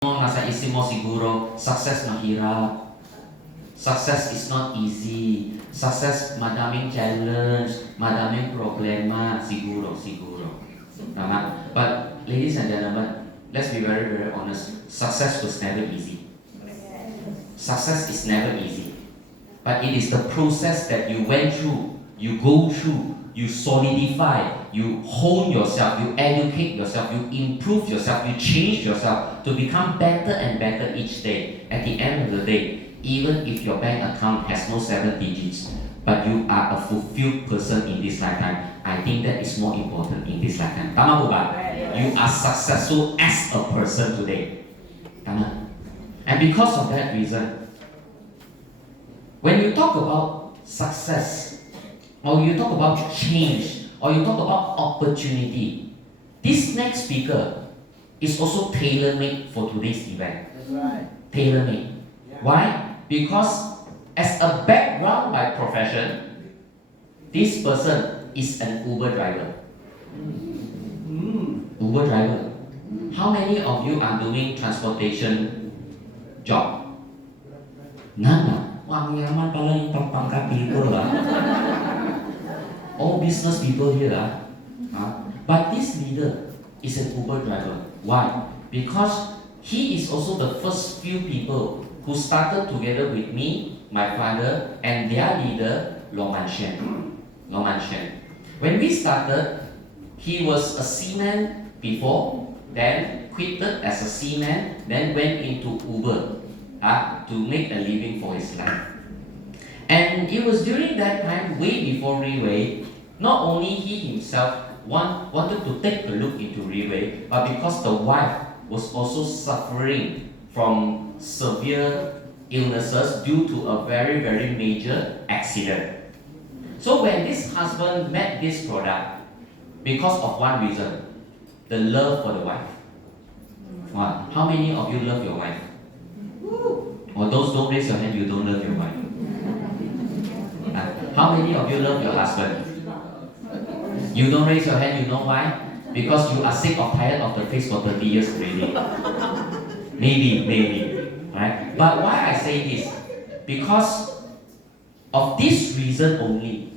Nasa isip mo siguro, success mahirap. Success is not easy. Success madaming challenge, madaming problema, siguro. Tama? But ladies and gentlemen, let's be very, very honest. Success was never easy. Success is never easy. But it is the process that you went through, you go through, you solidify, you hone yourself, you educate yourself, you improve yourself, you change yourself to become better and better each day. At the end of the day, even if your bank account has no 7 digits, but you are a fulfilled person in this lifetime, I think that is more important in this lifetime. Tama po ba? You are successful as a person today. Tama? And because of that reason, when you talk about success, or you talk about change, or you talk about opportunity, this next speaker is also tailor-made for today's event. That's right. Tailor-made. Yeah. Why? Because as a background by profession, this person is an Uber driver. Uber driver. How many of you are doing transportation job? None. Wah, ang yaman pala yung pangpangka people all business people here but this leader is an Uber driver. Why? Because he is also the first few people who started together with me, my father, and their leader, Long Man Shen. When we started, he was a seaman before, then quitted as a seaman, then went into Uber to make a living for his life. And it was during that time, way before Riway, not only he himself wanted to take a look into Riway, but because the wife was also suffering from severe illnesses due to a very, very major accident. So when this husband met this product, because of one reason, the love for the wife. How many of you love your wife? Or those don't raise your hand, you don't love your wife. How many of you love your husband? You don't raise your hand, you know why? Because you are sick or tired of the face for 30 years already. Maybe. Right? But why I say this? Because of this reason only.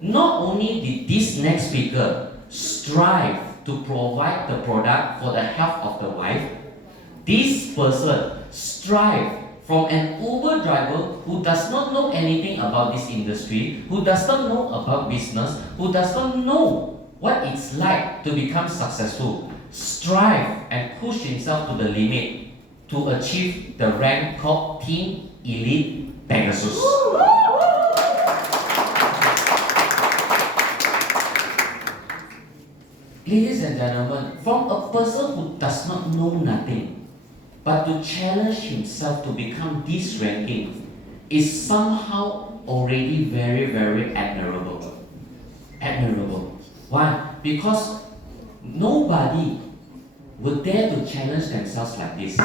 Not only did this next speaker strive to provide the product for the health of the wife, this person strive from an Uber driver who does not know anything about this industry, who does not know about business, who does not know what it's like to become successful, strive and push himself to the limit to achieve the rank called Team Elite Pegasus. Ladies and gentlemen, from a person who does not know nothing, but to challenge himself to become this ranking is somehow already very, very admirable. Why? Because nobody would dare to challenge themselves like this.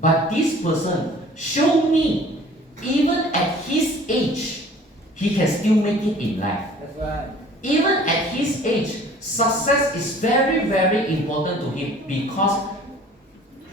But this person showed me, even at his age, he can still make it in life. That's right. Even at his age, success is very, very important to him because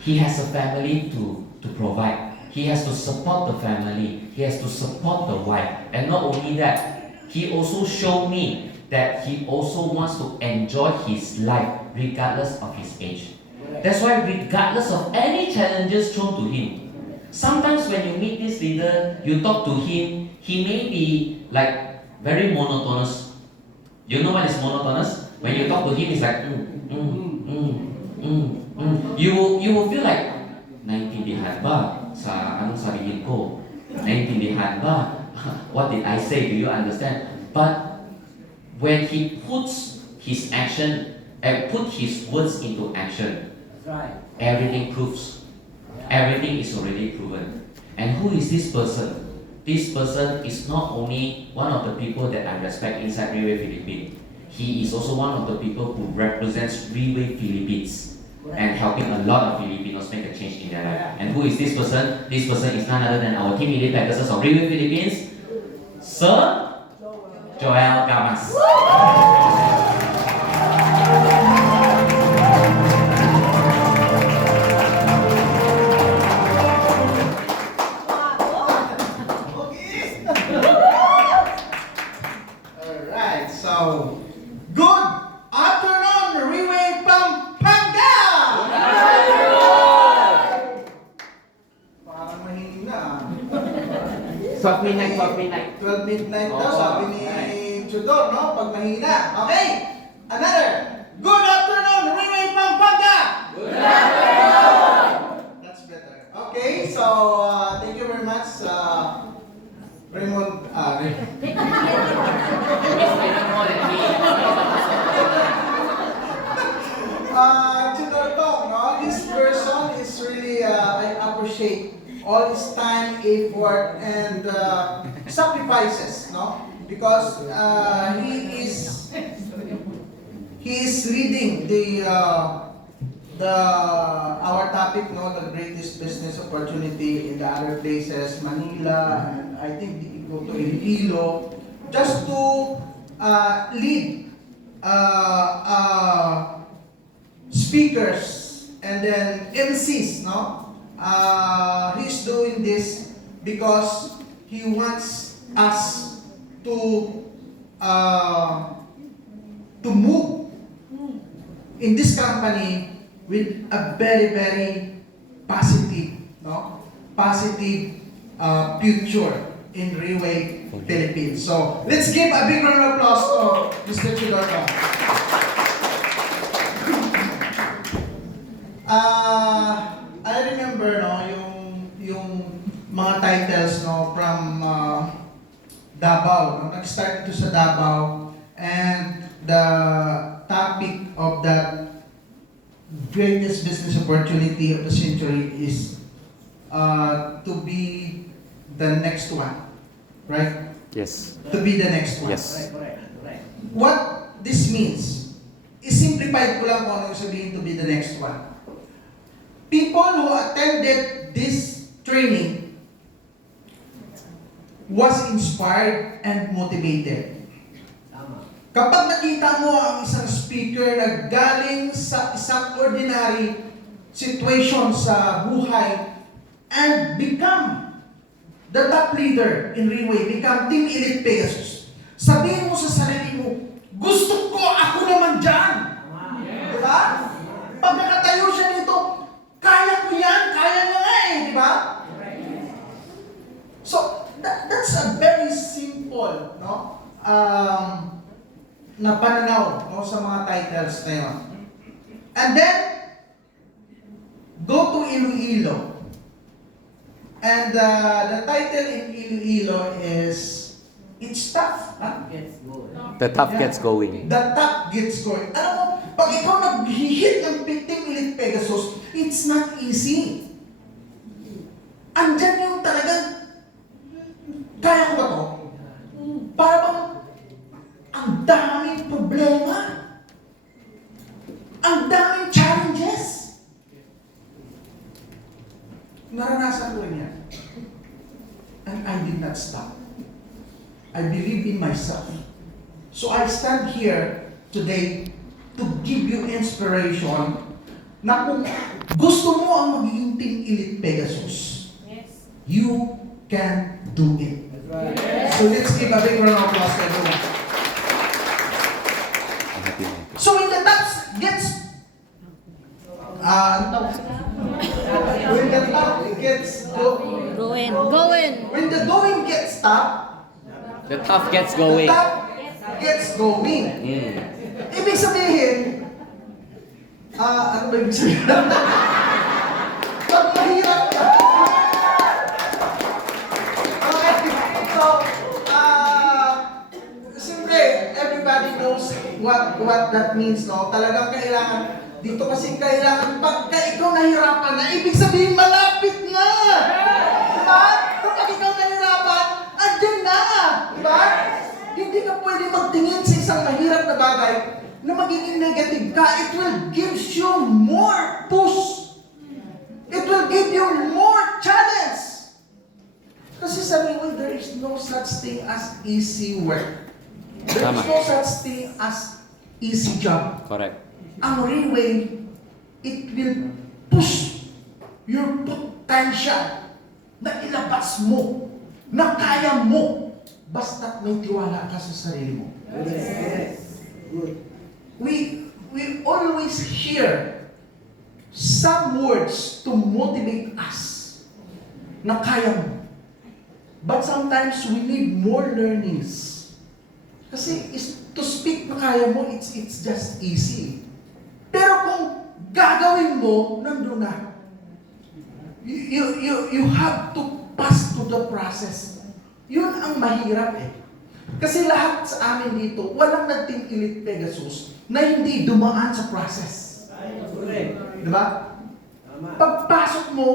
he has a family to provide. He has to support the family. He has to support the wife. And not only that, he also showed me that he also wants to enjoy his life regardless of his age. That's why regardless of any challenges thrown to him, sometimes when you meet this leader, you talk to him, he may be like very monotonous. You know what is monotonous? When you talk to him, it's like You will feel like naintindihan ba sa anong sabihin ko? Naintindihan ba? What did I say? Do you understand? But when he puts his action and put his words into action, That's right. everything proves. Everything is already proven. And who is this person? This person is not only one of the people that I respect inside Riway Philippines. He is also one of the people who represents Riway Philippines and helping a lot of Filipinos make a change in their life. And who is this person? This person is none other than our Team Elite Pegasus of Riway Philippines, Sir Joel Gamas. 12 midnight, 12 midnight. 12 midnight daw, Oo, sabi ni right. Chudor, no? Pag mahina. Okay, another. Good afternoon, Ringway Pampanga! Good afternoon! That's better. Okay, so thank you very much, Raymond. Chudor Tong, no? This person is really, I appreciate all his time, effort, and sacrifices, no? Because he is leading the our topic, no, the greatest business opportunity in the other places, Manila, and I think he go to Iloilo, just to lead speakers and then MCs, no? He's doing this because he wants us to move in this company with a very, very positive, no? Positive future in Railway Philippines. So let's give a big round of applause to Mr. Chidorka. I remember, no, yung mga titles, no, from Davao. No? Nag-start ito sa Davao, and the topic of that greatest business opportunity of the century is to be the next one, right? Yes. To be the next one. Yes. What this means, i-simplified ko lang kung ano yung sabihin to be the next one. People who attended this training was inspired and motivated. Kapag nakita mo ang isang speaker na galing sa isang ordinary situation sa buhay and become the top leader in Railway, become Team Elite Pegasus, sabihin mo sa sarili mo, gusto ko, ako naman dyan. Diba? Pag nakatayo siya dito, kaya ko yan, kaya niya nga eh, di ba? So, that's a very simple, no? Na pananaw, no, sa mga titles na yun. And then, go to Iloilo. And the title in Iloilo is, it's tough. Huh? The top gets going. The top gets going. Alam mo, pag ikaw nag-hit ng 15 Elite Pegasus, it's not easy. Andyan yung talagang, kaya ko ba to? Para bang, ang daming problema. Ang daming challenges. Naranasan ko rin yan. And I did not stop. I believe in myself. So I stand here today to give you inspiration na kung gusto mo ang magiging Team Elite Pegasus, you can do it. So let's give a big round of applause to everyone. So when the tops gets when the top gets Going. when the going gets tough, The top gets the going. top gets going. Ibig sabihin, ano ba ibig sabihin? Pag mahirap ka. Okay, so, siyempre, everybody knows what that means, no? Talagang kailangan, dito kasi kailangan, pagka ikaw nahirapan na, ibig sabihin, malapit na! Diba? Kapag ikaw nahirapan, andyan na! Diba? Hindi ka pwede magtingin sa isang mahirap na bagay na magiging negative ka. It will give you more push. It will give you more challenge. Kasi sa Railway, there is no such thing as easy work. There is no such thing as easy job. Correct. Ang Railway, it will push your potential na ilabas mo, na kaya mo, basta't may tiwala ka sa sarili mo. Yes. Good. We always hear some words to motivate us na kaya mo. But sometimes we need more learnings. Kasi to speak na kaya mo, it's just easy. Pero kung gagawin mo, nandun na. You have to pass to the process. Yun ang mahirap eh. Kasi lahat sa amin dito, walang nagting Elite Pegasus na hindi dumaan sa process. Diba? Pagpasok mo,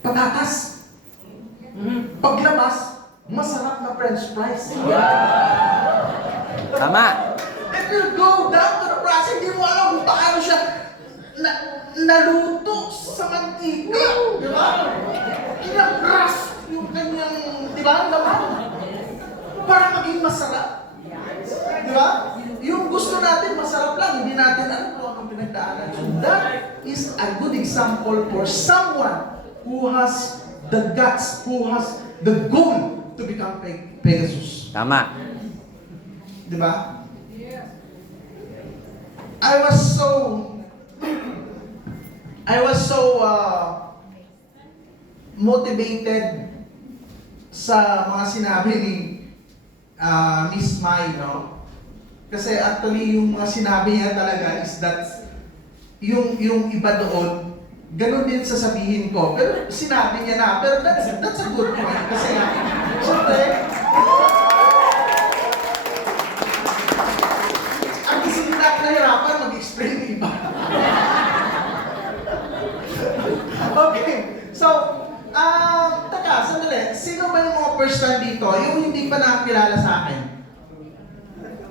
patatas. Paglabas, masarap na French fries. Tama. And you go down to the process, hindi mo alam kung paano siya naluto sa mantika. Di ba? Ina-crush yung kanyang, di ba, laman. Para maging masarap. Di ba? Yung gusto natin, masarap lang. Hindi natin alam kung anong pinagdaanan. So that is a good example for someone who has the guts, who has the goal to become Pegasus. Tama. Di ba? I was so motivated sa mga sinabi ni Miss Mai, no? Kasi actually yung mga sinabi niya talaga is that yung iba doon, ganun din sasabihin ko. Pero sinabi niya na, pero that's a good point. Kasi syempre, ang isip na nahirapan mag-explain ng iba. Okay, so, taka, sandali. Sino ba yung mga first time dito? Yung hindi pa nakakilala sa akin?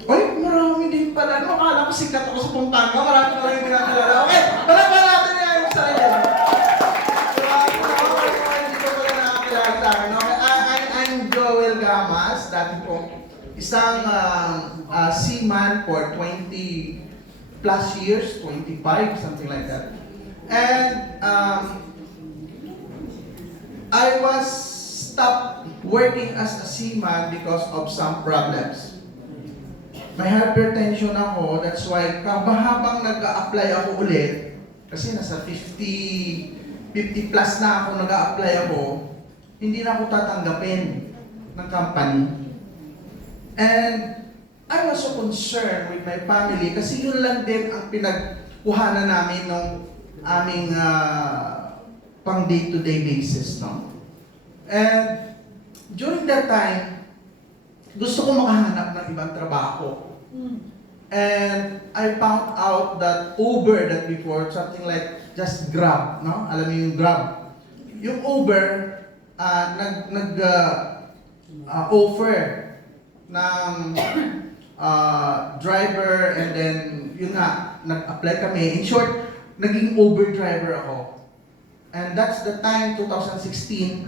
Ay, marami din pala. Ano, akala ko sikat ako sa Pampanga. Marami na rin nakakilala. Okay, palagpan natin na yung sarili. Hindi ko pala nakakilala sa akin. Okay, I'm Joel Gamas. Dati po, isang seaman for 20 plus years, 25, something like that. And I was stopped working as a seaman because of some problems. May hypertension ako, that's why habang nag-a-apply ako ulit, kasi nasa 50 plus na ako nag-a-apply ako, hindi na ako tatanggapin ng company. And I was so concerned with my family kasi yun lang din ang pinagkuhanan namin ng aming pang day-to-day basis, no? And during that time, gusto ko makahanap ng ibang trabaho. And I found out that Uber that before, something like just Grab, no? Alam mo yung Grab. Yung Uber, offer ng driver, and then yun nga, nag-apply kami. In short, naging Uber driver ako. And that's the time, 2016,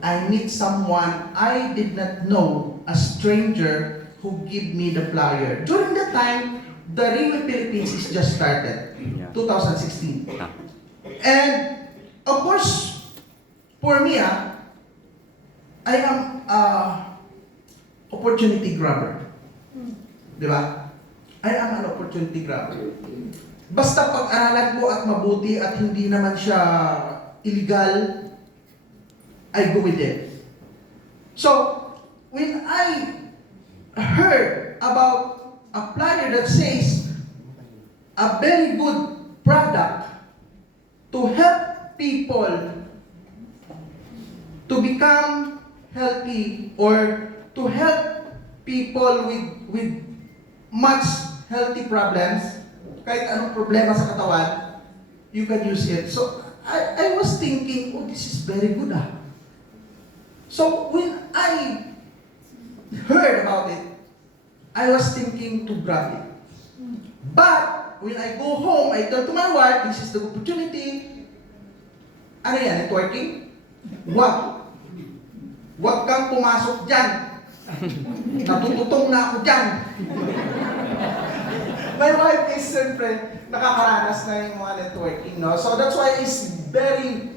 I meet someone I did not know, a stranger who give me the flyer. During that time, the Rio Philippines is just started, 2016. And of course, for me, I am opportunity grabber. Di ba? I am an opportunity grabber. Basta pag-aralan mo at mabuti at hindi naman siya illegal, I go with it. So, when I heard about a flyer that says a very good product to help people to become healthy or to help people with much healthy problems, kahit anong problema sa katawan, you can use it. So, I was thinking, oh, this is very good . So, when I heard about it, I was thinking to grab it. But, when I go home, I tell to my wife, this is the opportunity. Ano yan, networking? Wag kang pumasok dyan. Natututong na ako dyan. My wife is siyempre nakakaranas na yung mga networking, no? So that's why it's very,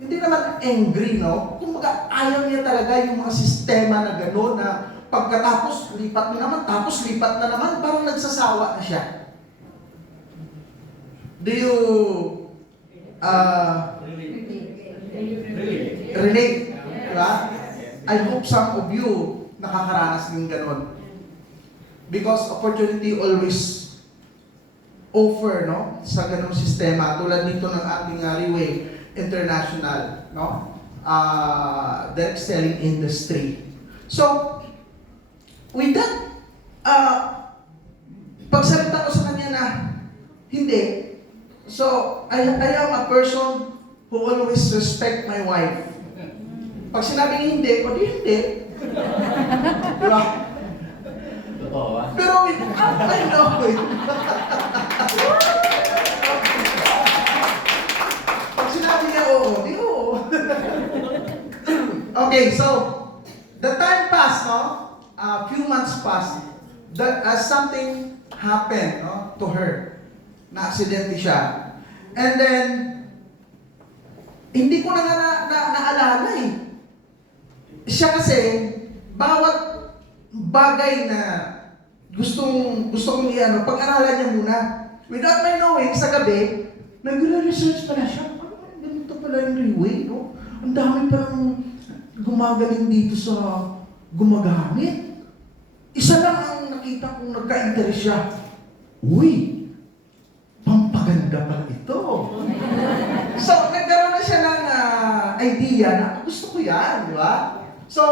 hindi naman angry, no? Kumbaga ayaw niya talaga yung mga sistema na gano'n na pagkatapos lipat na naman, tapos lipat na naman, parang nagsasawa na siya. Do you relate? ba? I hope some of you nakakaranas ng ganun. Because opportunity always offer, no? Sa ganung sistema, tulad nito ng ating Riway International, no? Direct selling industry. So, with that, pagsalita ko sa kanya na, hindi. So, I am a person who always respect my wife. Pag sinabing hindi, o di hindi. Diba? Pero I know it. Pag sinabi niya oo, di oo. Okay, so, the time passed, no? A few months passed. That something happened, no, to her. Na-aksidente siya. And then, hindi ko na naalala eh. Siya kasi, bawat bagay na gusto kong i-ano, pag-aralan niya muna. Without my knowing, sa gabi, nagre-research pala siya. Ano, ganito pala yung Riway, no? Ang dami parang gumagaling dito sa gumagamit. Isa lang ang nakita kong nagka-interest siya. Uy, pampaganda pala ito. So, nagkaroon na siya ng idea na gusto ko yan, di ba? So,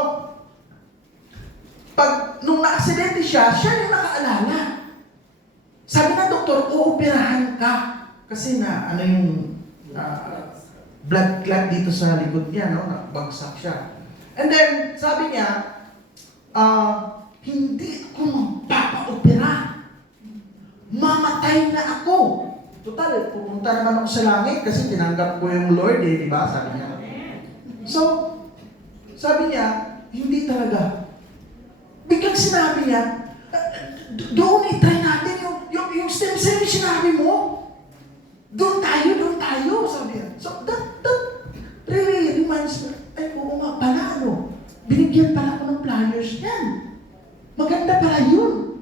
nung na-aksidente siya yung nakaalala. Sabi ng doktor, uoperahan ka. Kasi na, yung blood clot dito sa likod niya, no? Nagbagsak siya. And then, sabi niya, hindi ako magpapa-opera. Mamatay na ako. Total, pupunta naman ako sa langit kasi tinanggap ko yung Lord di ba? Sabi niya. So, sabi niya, hindi talaga. Biglang sinabi niya, doon i-try natin yung stem cell yung sinabi mo. Doon tayo, sabi niya. So, that really reminds me, ay, oo nga pala, binigyan pala ako ng pliers niyan. Maganda pala yun.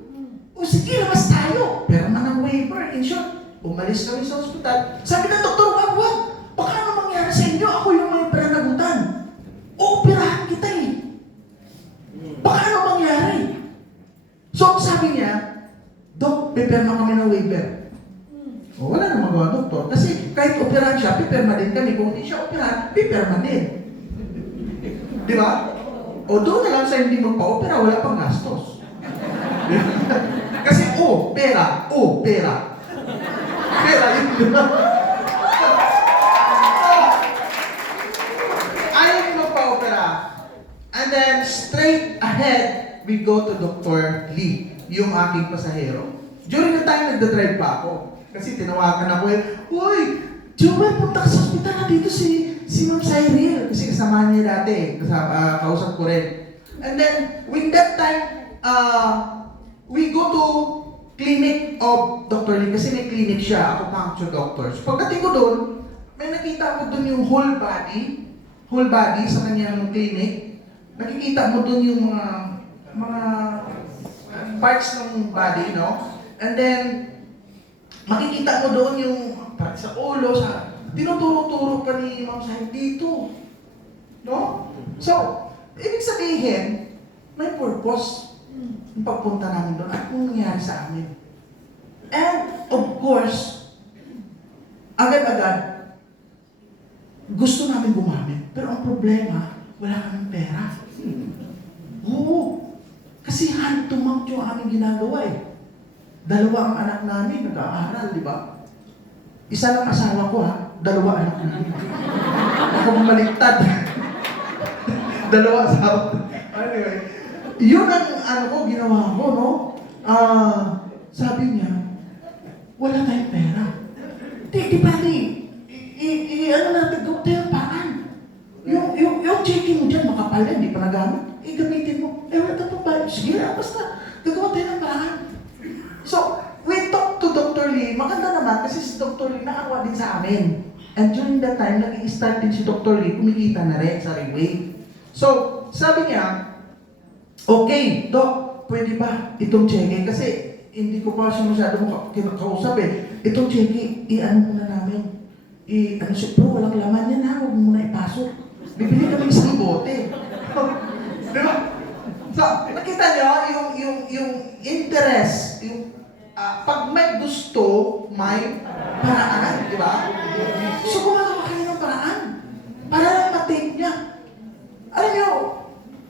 O sige, labas tayo. Pero man ang waiver, in short, umalis kami sa ospital. Sabi ng doktor, wag. Baka ano mangyari sa inyo? Ako yung may pananagutan. Ooperahan kita eh. Baka ano mangyari? So, sabi niya, Dok, pipirma kami ng waiver. O, wala na magawa, doktor. Kasi kahit operahan siya, pipirma din kami. Kung hindi siya operahan, pipirma din. Di ba? O, doon na lang sa hindi magpa-opera, wala pang gastos. Kasi, pera. Pera, yun. Ayaw niyo magpa-opera. And then, straight ahead, we go to Dr. Lee, yung aking pasahero. During the time, nagdadrive pa ako. Kasi tinawagan ako Uy, Joel, punta ka sa hospital na dito si Ma'am Cyril. Kasi kasama niya dati, kausap ko rin. And then, with that time, we go to clinic of Dr. Lee. Kasi may clinic siya, acupuncture doctor. So, pagdating ko doon, may nakita ko doon yung whole body sa kanyang clinic. Nakikita mo doon yung mga parts ng body, no? And then, makikita mo doon yung sa ulo, tinuturo-turo pa ni Ma'am Sahin dito. No? So, ibig sabihin, may purpose yung pagpunta namin doon at kung nangyari sa amin. And, of course, agad-agad, gusto namin gumamit. Pero ang problema, wala kaming pera. Oo. Kasi hand to mouth yung aming ginagawa eh. Dalawa ang anak namin, nag-aaral, di ba? Isa lang asawa ko dalawa anak namin. Ako bumaliktad. Dalawa asawa. Anyway, yun ang ginawa ko, no? Sabi niya, wala tayong pera. Di bali, natin, gawin tayo ang paraan. Yung checking mo dyan, makapal yan, di pa nagamit. Gamitin mo. Wala tayong pagbayad. Sige lang, basta gagawa tayo ng paraan. So, we talked to Dr. Lee. Maganda naman kasi si Dr. Lee naawa din sa amin. And during that time, nag-i-start din si Dr. Lee, kumikita na rin sa Riway. So, sabi niya, okay, Doc, pwede ba itong cheque? Kasi hindi ko pa siya masyado kinakausap eh. Itong cheque, i-ano muna namin. Siya, bro, walang laman yan huwag mo muna ipasok. bibili kami isang bote. Di ba? So, nakita nyo, yung interest, pag may gusto, may paraan, di ba? So, gumagawa kayo ng paraan para lang ma-take niya. Alam nyo,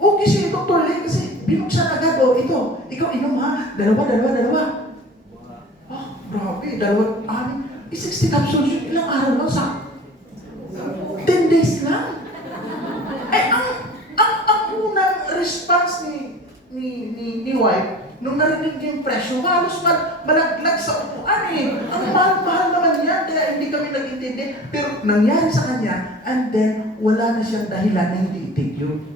okay si Dr. Lee kasi binuksan agad, ito, ikaw inom ha, dalawa. Oh, grabe, anim, 60 capsules yun, ilang araw lang sa 10 days lang. Ang unang response ni wife, nung narinig niya yung presyo, halos malaglag sa upuan eh. Ang mahal-mahal naman yan, kaya hindi kami nag-intindi. Pero nangyari sa kanya, and then, wala na siyang dahilan na hindi itig yun.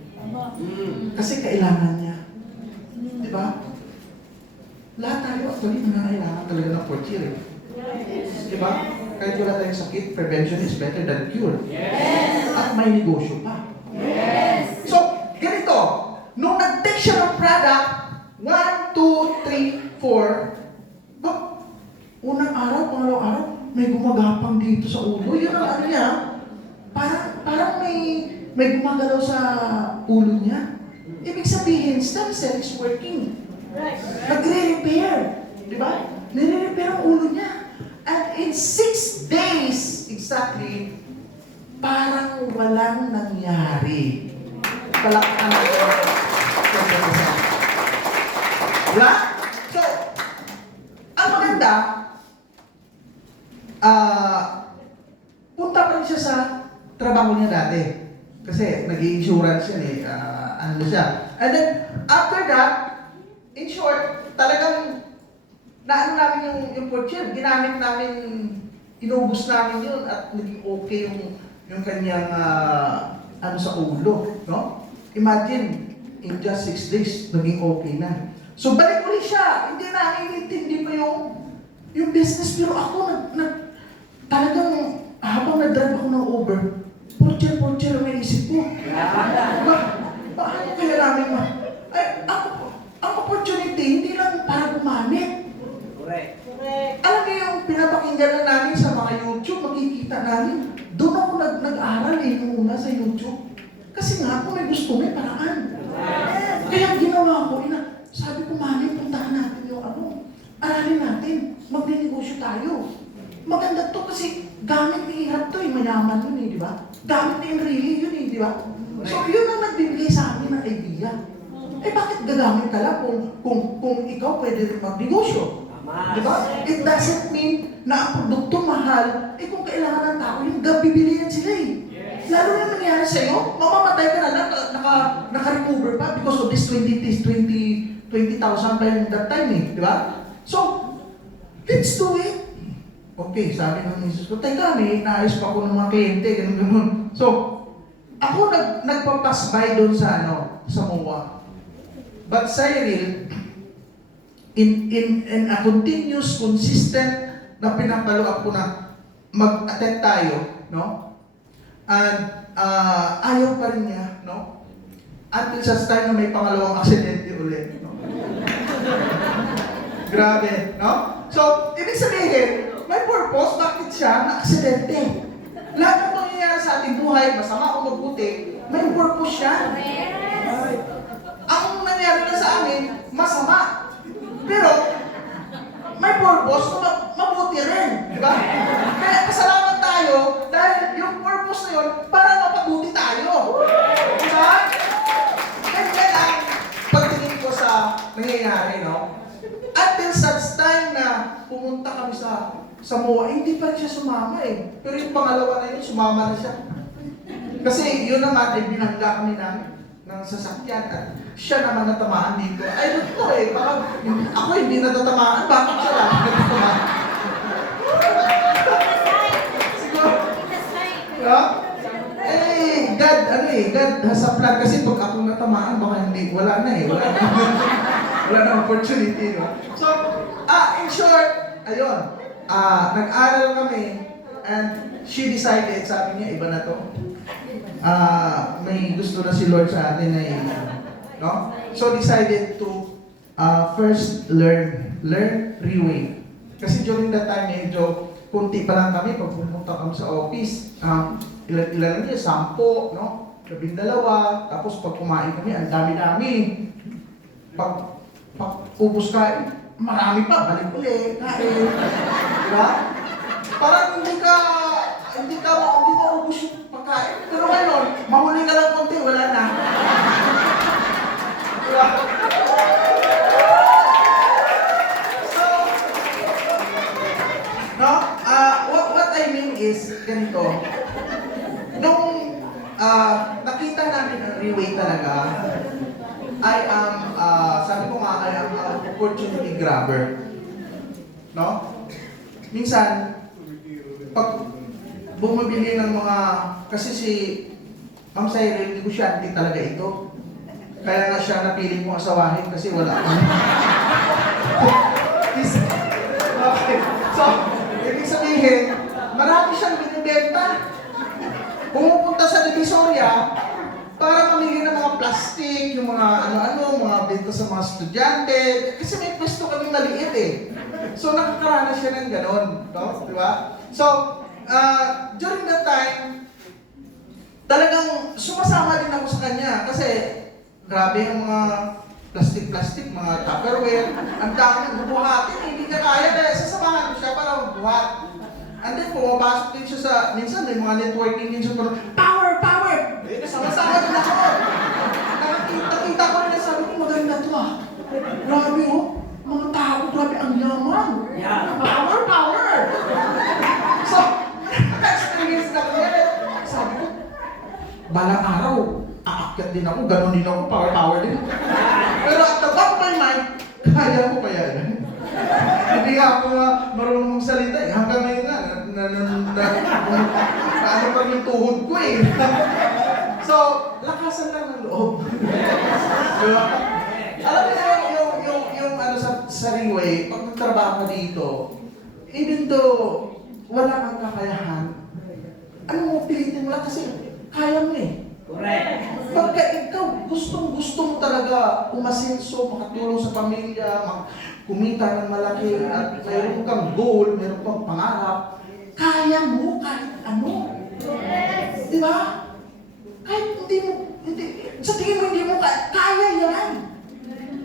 Kasi kailangan niya. Di ba? Lahat tayo actually nangangailangan talaga ng portier eh. Di ba? Kahit wala tayong sakit, prevention is better than cure. Yes! At may negosyo pa. Yes! So, ganito. Nung nag-take siya ng product, 1, 2, 3, 4, unang araw, pangalawang araw, may gumagapang dito sa ulo. Yun ang ano niya. Parang may gumagalaw sa ulo niya. Ibig sabihin, stem cell is working. Nagre-repair. Di ba? Nire-repair ang ulo niya. And in 6 days, exactly, parang walang nangyari. Palakpan natin. Diba? So, ang maganda, punta pa rin siya sa trabaho niya dati. Kasi nag-i-insurance yan eh. Ano siya. And then, after that, in short, talagang naano namin yung portier. Ginamit namin, inubos namin yun at naging okay yung kanyang ano sa ulo. No? Imagine, in just 6 days, naging okay na. So, balik ulit siya. Hindi namin intindi pa yung business. Pero ako, talagang, habang nag-drive ako ng Uber, portier ang may isip ko. Paano kaya namin ang opportunity, hindi lang para gumamit. Correct. Alam niyo yung pinapakinggan na namin sa mga YouTube, makikita namin. Doon ako nag-aral nung una sa YouTube. Kasi nga, kung may gusto, may paraan. Kaya ginawa ko, sabi ko, mami, puntahan natin yung aralin natin, magninegosyo tayo. Maganda to kasi gamit ni Hirap to mayaman yun di ba? Gamit ni Enrile yun di ba? So yun ang nagbibigay sa amin ng idea. Bakit gagamit ka lang kung ikaw pwede rin magnegosyo? Di ba? It doesn't mean na ang produkto mahal, kung kailangan ng tao, yung bibili yan sila Lalo na nangyari sa'yo, mamamatay ka na lang, naka-recover pa because of this 20,000 pa yung that time di ba? So, let's do it. Okay, sabi ng misis ko, teka, naayos pa ako ng mga kliyente, ganun. So, ako nagpa-pass by doon sa MOA. But Cyril, in a continuous, consistent na pinapalo ako na mag-attend tayo, and ayaw pa rin niya, until sa time na may pangalawang aksidente ulit, Grabe, So, ibig sabihin, may purpose, bakit siya na-aksidente? Lahat ng nangyayari sa ating buhay, masama o mabuti, may purpose siya. Ang nangyari na sa amin, masama. Pero, may purpose na mabuti rin. Di ba? Kaya pasalamat tayo dahil yung purpose na yun para mapabuti tayo. Di ba? Kaya ang pagtingin ko sa nangyayari, until such time na pumunta kami sa MOA, hindi pa rin siya sumama Pero yung pangalawa na yun, sumama na siya. Kasi yun naman, binangga kami ng sasakyan at siya naman natamaan dito. I don't know baka ako hindi natatamaan, bakit siya lang natatamaan? Siguro, God has a plan. Kasi pag ako natamaan, baka hindi, wala na wala na opportunity, So, in short, ayun, nag-aral kami and she decided, sabi niya, iba na to. May gusto na si Lord sa atin na So, decided to first learn Reway. Kasi during that time, medyo kunti pa lang kami pag pumunta kami sa office. Ilan niya, 10, 12, tapos pag kumain kami, ang dami-dami. Pag ubos kain, marami pa, balik uli, kain. Diba? Parang hindi mo ubos yung pagkain. Pero ngayon, mahuli ka lang konti, wala na. Diba? So, no? What I mean is, ganito. Nung nakita namin ang Reway talaga, I am, sabi ko nga, I am an opportunity grabber. No? Minsan, pag bumibili ng mga, kasi si Ma'am Cyril, negosyante talaga ito. Kaya nga siya napili mong asawahin kasi wala akong. Okay. So, ibig sabihin, marami siyang binibenta. Pumupunta sa Divisoria para mamili ng mga plastic, yung mga ano-ano, mga benta sa mga estudyante. Kasi may pwesto kami maliit eh. So, nakakaranas siya ng ganon. No? Di ba? So, during that time, talagang sumasama din ako sa kanya. Kasi, grabe ang mga plastic, mga Tupperware. Ang dami bubuhatin, hindi niya kaya. Kaya sasamahan ko siya para magbuhat. And then, pumapasok din siya sa, minsan may mga networking din siya, power! Eh, sama-sama din ako. Nakita ko rin, sabi ko, maganda to ah. Grabe oh, mga tao, grabe ang yaman. Power! So, naka-experience na ko yan. Sabi ko, balang araw, aakyat din ako, ganon din ako, power din. Pero at the back of my mind, kaya ko pa yan. Hindi nga ako marunong magsalita eh. Hanggang ngayon ano pa yung tuhod ko eh. So, lakasan lang ng loob. Diba? Alam niyo yung ano sa Reway, pag nagtrabaho ka dito, even though wala kang kakayahan, ano mo, pilitin mo lang kasi kaya mo eh. Correct. Pagka ikaw, gustong-gusto mo talaga umasenso, makatulong sa pamilya, kumita ng malaki, at mayroon kang goal, mayroon kang pangarap, kaya mo kahit ano. Yes. Di ba? Kahit sa tingin mo hindi mo kaya yan.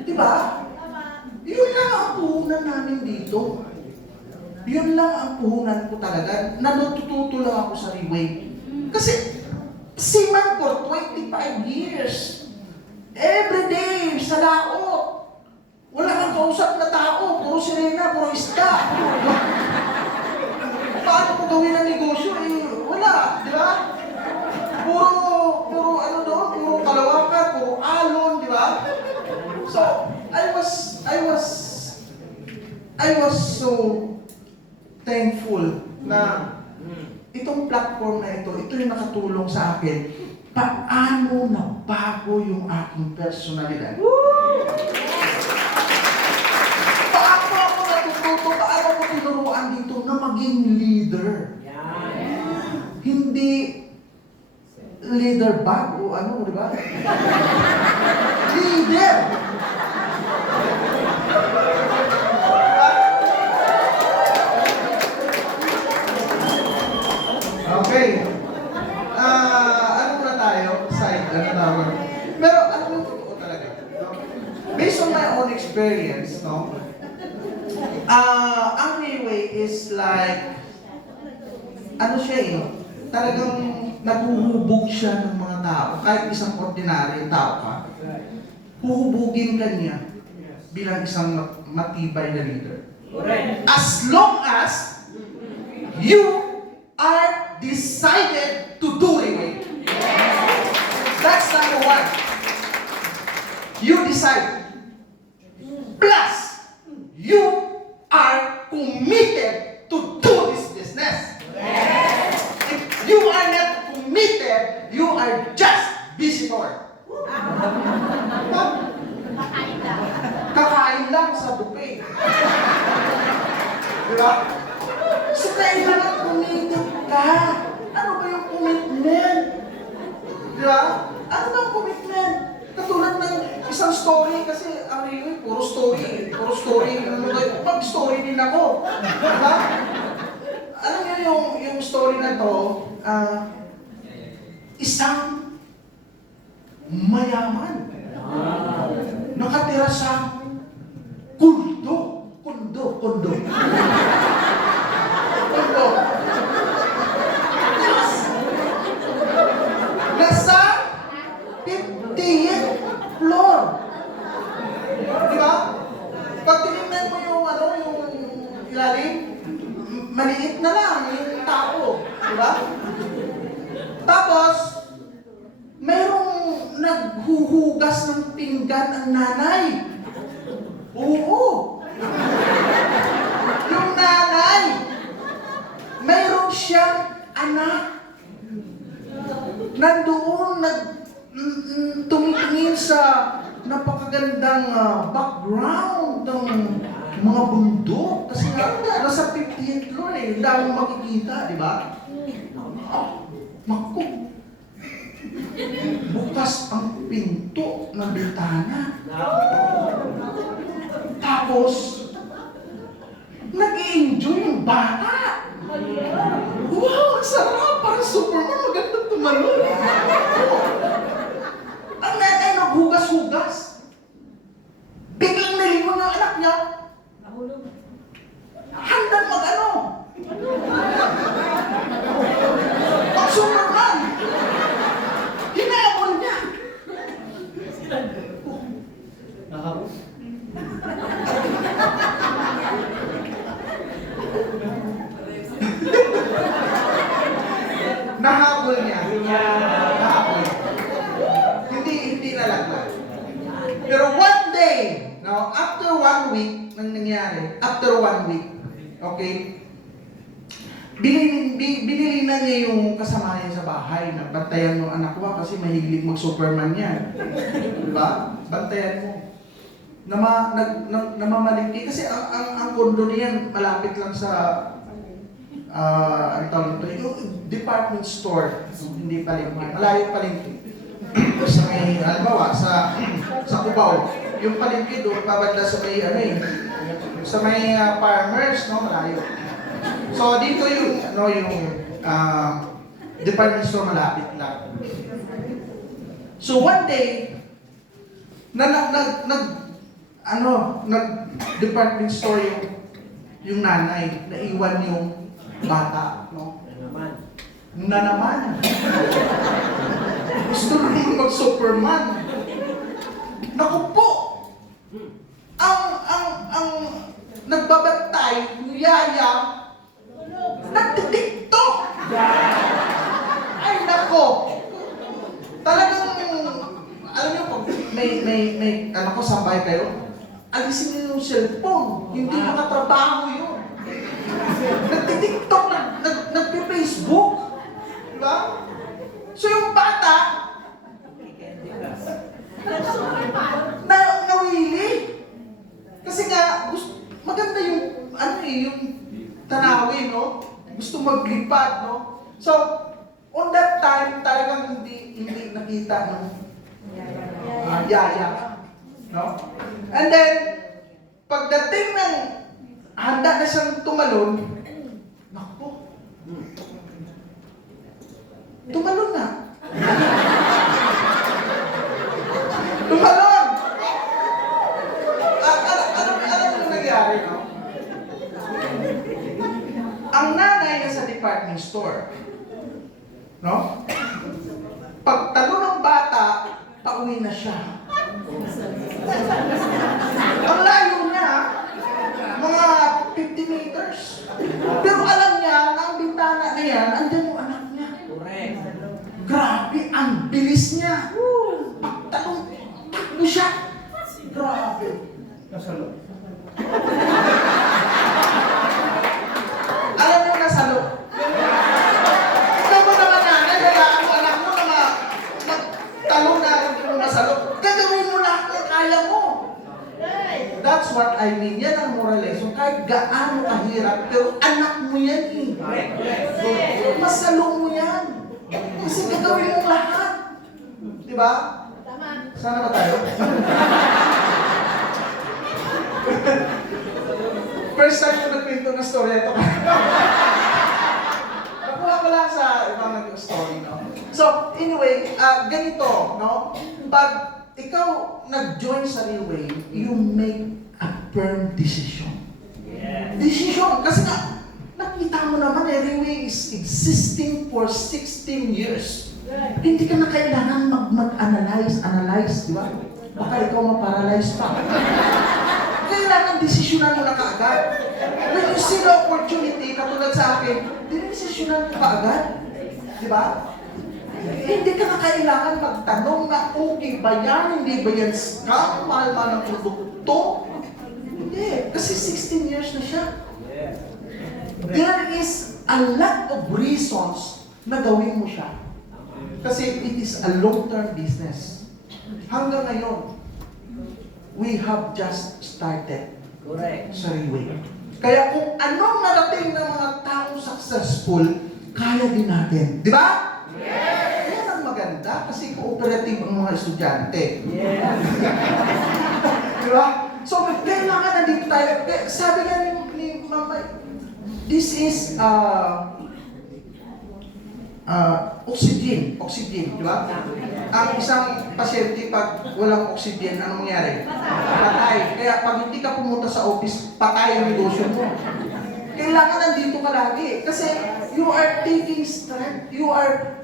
Di ba? Yun lang ang puhunan namin dito. Yun lang ang puhunan ko talaga. Natututo lang ako sa Reway. Kasi, seaman for 25 years. Every day, sa laot. Wala kang kausap na tao. Puro sirena, puro isda. Paano ko gawin ang negosyo? Eh, wala. Di ba? Puro ano doon, puro kalawakan, puro alon, di ba? So, I was so thankful na itong platform na ito yung nakatulong sa akin. Paano nabago yung aking personalidad? Paano ako natututo, paano ako tinuruan dito na maging leader? Hindi leader bag o ano, di ba? Leader! Okay. Ano muna tayo? Side, ano tawag? Pero ano yung totoo talaga? Based on my own experience, no? Ang Reway is like, ano siya eh, talagang naguhubog siya ng mga tao. Kahit isang ordinary tao ka, huhubugin ka niya bilang isang matibay na leader. As long as you are decided to do Reway. That's number one. You decide. Plus, you are committed to do this business. If you are not committed, you are just visitor. Kakain lang sa buffet. Diba? So, kailangan committed ka. Ano ba yung commitment? Diba? Ano ba ang commitment? Katulad ng isang story, kasi ang Reway, puro story. Mag-story din ako. Diba? Alam niyo yung story na to, isang mayaman. Nakatira sa kundo. Kundo. Nasa 50th floor. Di ba? Pag tinignan mo yung ilalim, maliit na lang yung tao. Di ba? Tapos, mayroong naghuhugas ng pinggan ang nanay. Oo. Yung nanay, mayroon siyang anak. Nandoon, tumitingin sa napakagandang background ng mga bundok. Kasi nga, nasa 50th floor eh, daming makikita, di ba? Naku, bukas ang pinto ng bintana. Tapos, nag-i-enjoy yung bata. Wow, ang sarap! Parang Superman, maganda tumalon. Ang nanay naghugas-hugas. Biglang nalingon yung anak niya. Handang mag-ano? Ang Superman! Hinabol niya. Nahabol niya. Nahabol. Hindi nalaglag. Pero one day, now after 1 week, nang nangyari, after 1 week, okay, binili na niya yung kasama niya sa bahay na bantayan mo anak ko kasi mahilig mag-Superman yan. Diba? Bantayan mo. Namamalingki. Kasi ang kondo niyan malapit lang sa ang tawag nito, yung department store, hindi palengke, malayo palengke. Sa may, halimbawa, sa Cubao, yung palengke doon, pabanda sa may, sa may farmers, no, malayo. So, dito yung, department store malapit lang. So, one day, nag-department store yung nanay, naiwan yung bata, no? Na naman. Gusto naman mag-Superman. Naku po! Ang nagbabantay, yung yaya, nagtitiktok! Ay, nako! Talagang, alam niyo, pag may sabay kayo, alisin niyo yung cellphone. Hindi makatrabaho yun. Nagtitiktok, nagpi-Facebook. Diba? So yung bata, nawili. Kasi nga, maganda yung, yung tanawin, no? Gusto maglipad, no? So, on that time, talagang hindi nakita ng yaya. No? And then, pagdating ng handa na siyang tumalon, naku, tumalon na. Tumalon! Alam mo nangyari, no? Ang nanay na sa department store, no? Pagtalo ng bata, pauwi na siya. Ang layo niya, mga 50 meters. Pero alam niya na ang bintana na yan, andyan yung anak niya. Grabe, ang bilis niya. Pagtalong, takbo siya. Grabe. Nasalo. Alam niyo nasalo. Ikaw mo naman nanay, kailangan mo anak mo na magtalong na yung nasalo. Gagawin mo lahat ng kaya mo. That's what I mean. Yan ang moral lesson. Kahit gaano kahirap, pero anak mo yan eh. Masalo mo yan. Kasi gagawin mo lahat. Diba? Sana ba tayo? First time ko nagpinto ng story ito. Nakuha ko lang sa ibang nag-story, no? So, So, anyway, ganito, no? Pag ikaw nag-join sa Railway, you make a firm decision. Decision, kasi nga, nakita mo naman, Railway is existing for 16 years. Hindi ka na kailangan mag-analyze, di ba? Baka ikaw maparalyze pa. Kailangan desisyonan mo na kaagad. When you see the opportunity, katulad sa akin, dinesisyonan mo kaagad. Di ba? Hindi ka na kailangan magtanong na okay ba yan, hindi ba yan scam, mahal-mahal ng produkto. Hindi, kasi 16 years na siya. There is a lot of reasons na gawin mo siya. Kasi it is a long-term business. Hanggang ngayon, we have just started. Correct. Sa Railway. Kaya kung anong narating ng mga taong successful, kaya din natin. Di ba? Yes! Yan ang maganda kasi cooperative ang mga estudyante. Yes. Di ba? So, kailangan nandito tayo. Sabi nga ni Mama, this is oxygen, di ba? Ang isang pasyente pag walang oxygen, anong mangyari? Patay. Kaya pag hindi ka pumunta sa office, patay ang negosyo mo. Kailangan nandito ka lagi. Kasi you are taking strength. You are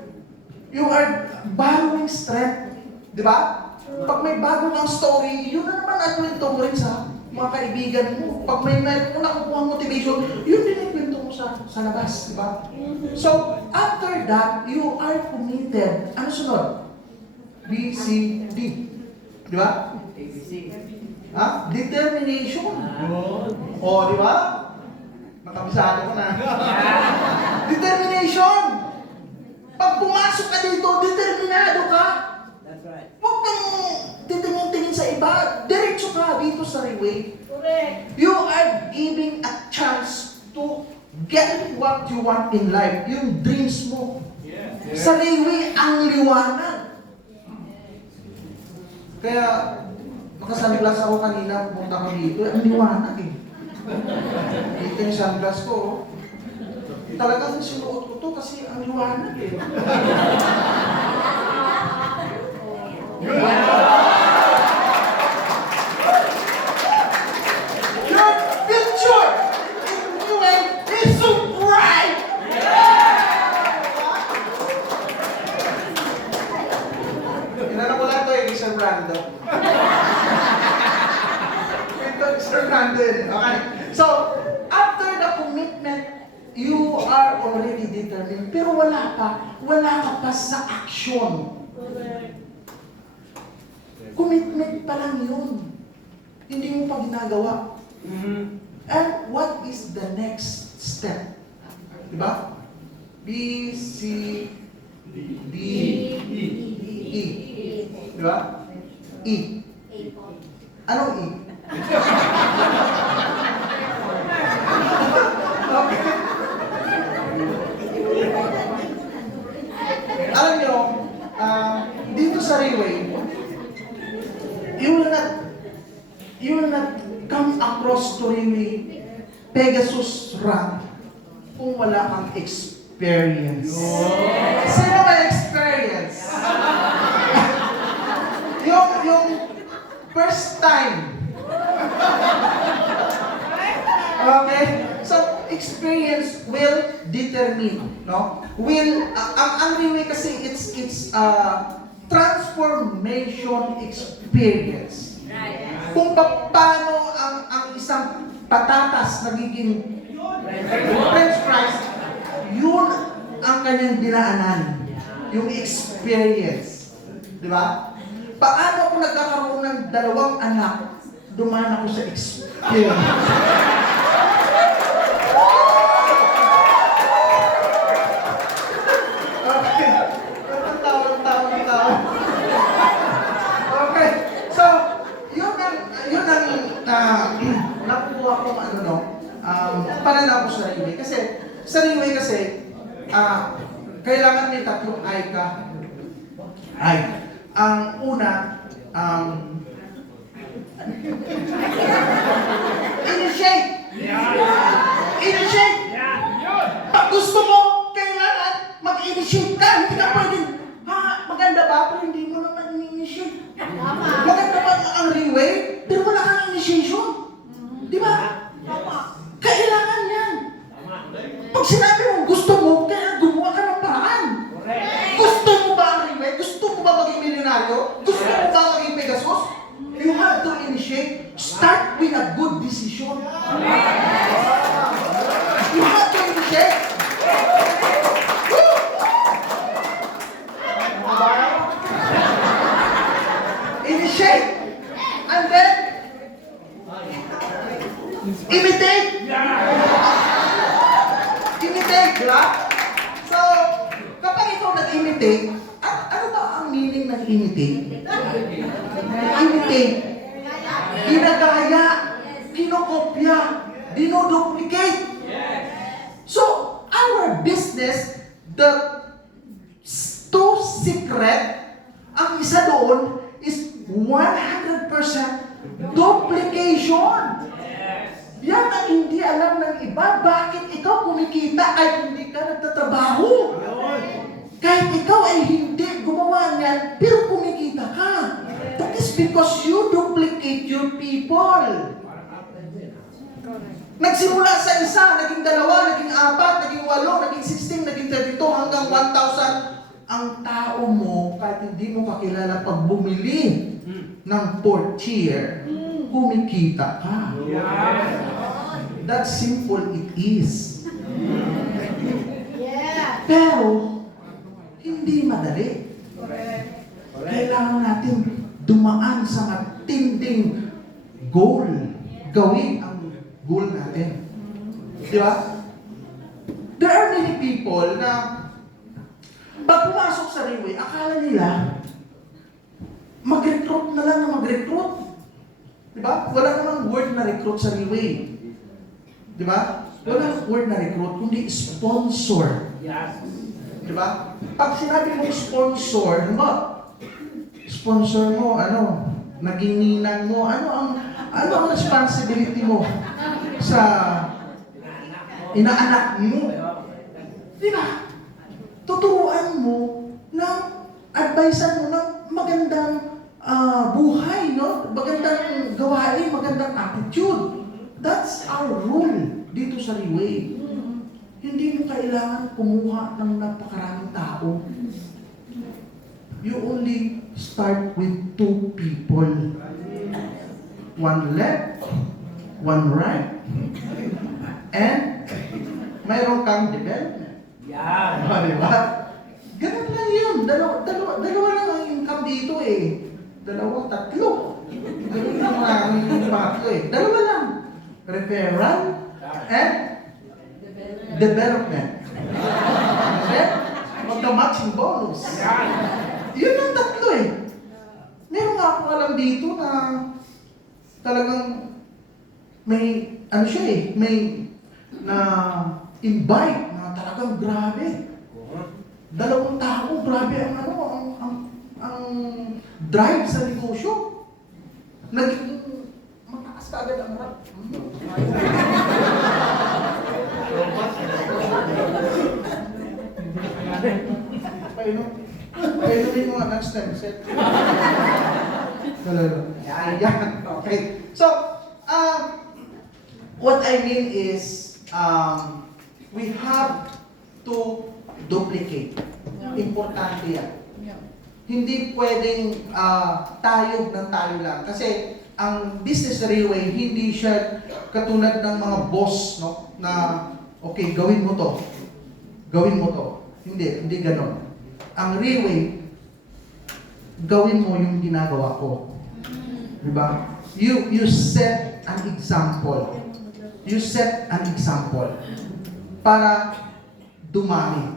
borrowing strength. Di ba? Pag may bago kang story, yun na naman ang kwento mo rin sa mga kaibigan mo. Pag may nakukuha motivation, yun din ang kwento mo sa labas. Di ba? So, after that, you are committed. Ano sunod? B, C, D. Di ba? Ha? Determination. O, di ba? Nakabisado ko na. Determination! Pag pumasok ka dito, determinado ka. That's right. Huwag kang titingin-tingin sa iba. Diretso ka dito sa Railway. Correct. You are giving a chance to get what you want in life. Yung dreams mo. Sa Railway, ang liwanag. Kaya, nakasunglass ako kanina, pumunta ko dito. Ang liwanag eh. Dito yung sunglass ko. Oh. Talagang sinuot ko to kasi ang liwanag eh. Your future in UA is so bright! Inano ko lang to eh, Sir Brando. Ito, Sir Brando yun. Okay. So, after the commitment, you are already determined. Pero wala ka pa sa action. Commitment pa lang yun. Hindi mo pa ginagawa. And what is the next step? Diba? B, C, D, E. Diba? E. Anong E? Okay. Alam nyo, dito sa Railway, you will not come across to Railway Pegasus rank kung wala kang experience. Sino may experience? yung first time. Okay? So, experience will determine, no? Ang Railway kasi it's transformation experience. Kung paano ang isang patatas nagiging French fries, yun ang kanyang dinaanan. Yung experience. Di ba? Paano kung nagkakaroon ng 2 anak, dumaan ako sa experience. Okay. Tawa. Okay. So, yun ang nakuha kong pananaw ko sa Railway. Kasi, sa Railway kailangan may 3 I ka. I. Ang una, initiate! Initiate! Pag gusto mo, kailangan mag-initiate ka. Hindi ka pwedeng Maganda ba ang Riway, pero wala kang initiation? Di ba? Kailangan yan. Pag sinabi mo, gusto mo, kaya gumawa ka ng paraan. Gusto mo ba ang Riway? Gusto mo ba maging milyonaryo? Gusto mo ba maging Pegasus? You have to initiate. Start with a good decision. You have to initiate. Woo! Initiate. And then, imitate. Imitate, di ba? So, kapag ikaw nag-imitate, ano ba ang meaning ng imitate? Imitate. Ginagaya, kinokopya, dinoduplicate. So, our business, the two secret, ang isa doon is 100% duplication. Yan ang hindi alam ng iba. Bakit ikaw kumikita ay hindi ka nagtatrabaho? Kahit ikaw ay hindi gumawa niyan, pero kumikita ka. That is because you duplicate your people. Nagsimula sa isa, naging dalawa, naging apat, naging 8, naging 16, naging 32, hanggang 1,000. Ang tao mo, kahit hindi mo kakilala, pag bumili ng 4th chair, kumikita ka. That simple it is. Pero, hindi madali. Kailangan natin dumaan sa matinding goal. Gawin ang goal natin. Di ba? There are many people na pag pumasok sa Riway, akala nila mag-recruit na lang na mag-recruit. Di ba? Wala namang word na recruit sa Riway. Di ba? Walang word na recruit, kundi sponsor. Di ba? Pag sinabi mo sponsor, sponsor mo, naging ninang mo, ano ang responsibility mo sa inaanak mo? Di ba? Tuturuan mo ng advisean mo ng magandang buhay, no? Magandang gawain, magandang attitude. That's our rule dito sa Riway. Hindi mo kailangan kumuha ng napakaraming tao. You only start with 2 people. 1 left, 1 right, and mayroon kang development. Diba? Ganun lang yun. Dalawa lang ang income dito eh. 2, 3. Ganun lang ang pangatlo eh. Dalawa lang. Referral and development. Okay? Magka-matching bonus. Yun ang 3 eh. Meron nga ako alam dito na talagang may, may na invite na talagang grabe. 2 tao, grabe ang drive sa negosyo. Naging mataas ka agad ang rap. Painumin mo nga next time, set. Yan. Okay. So, what I mean is, we have to duplicate. Importante yan. Hindi pwedeng tayo ng tayo lang. Kasi, ang business Riway, hindi siya katulad ng mga boss, no? Na, okay, gawin mo to. Gawin mo to. Hindi ganon. Ang Riway, gawin mo yung ginagawa ko. Diba? You set an example. You set an example para dumami.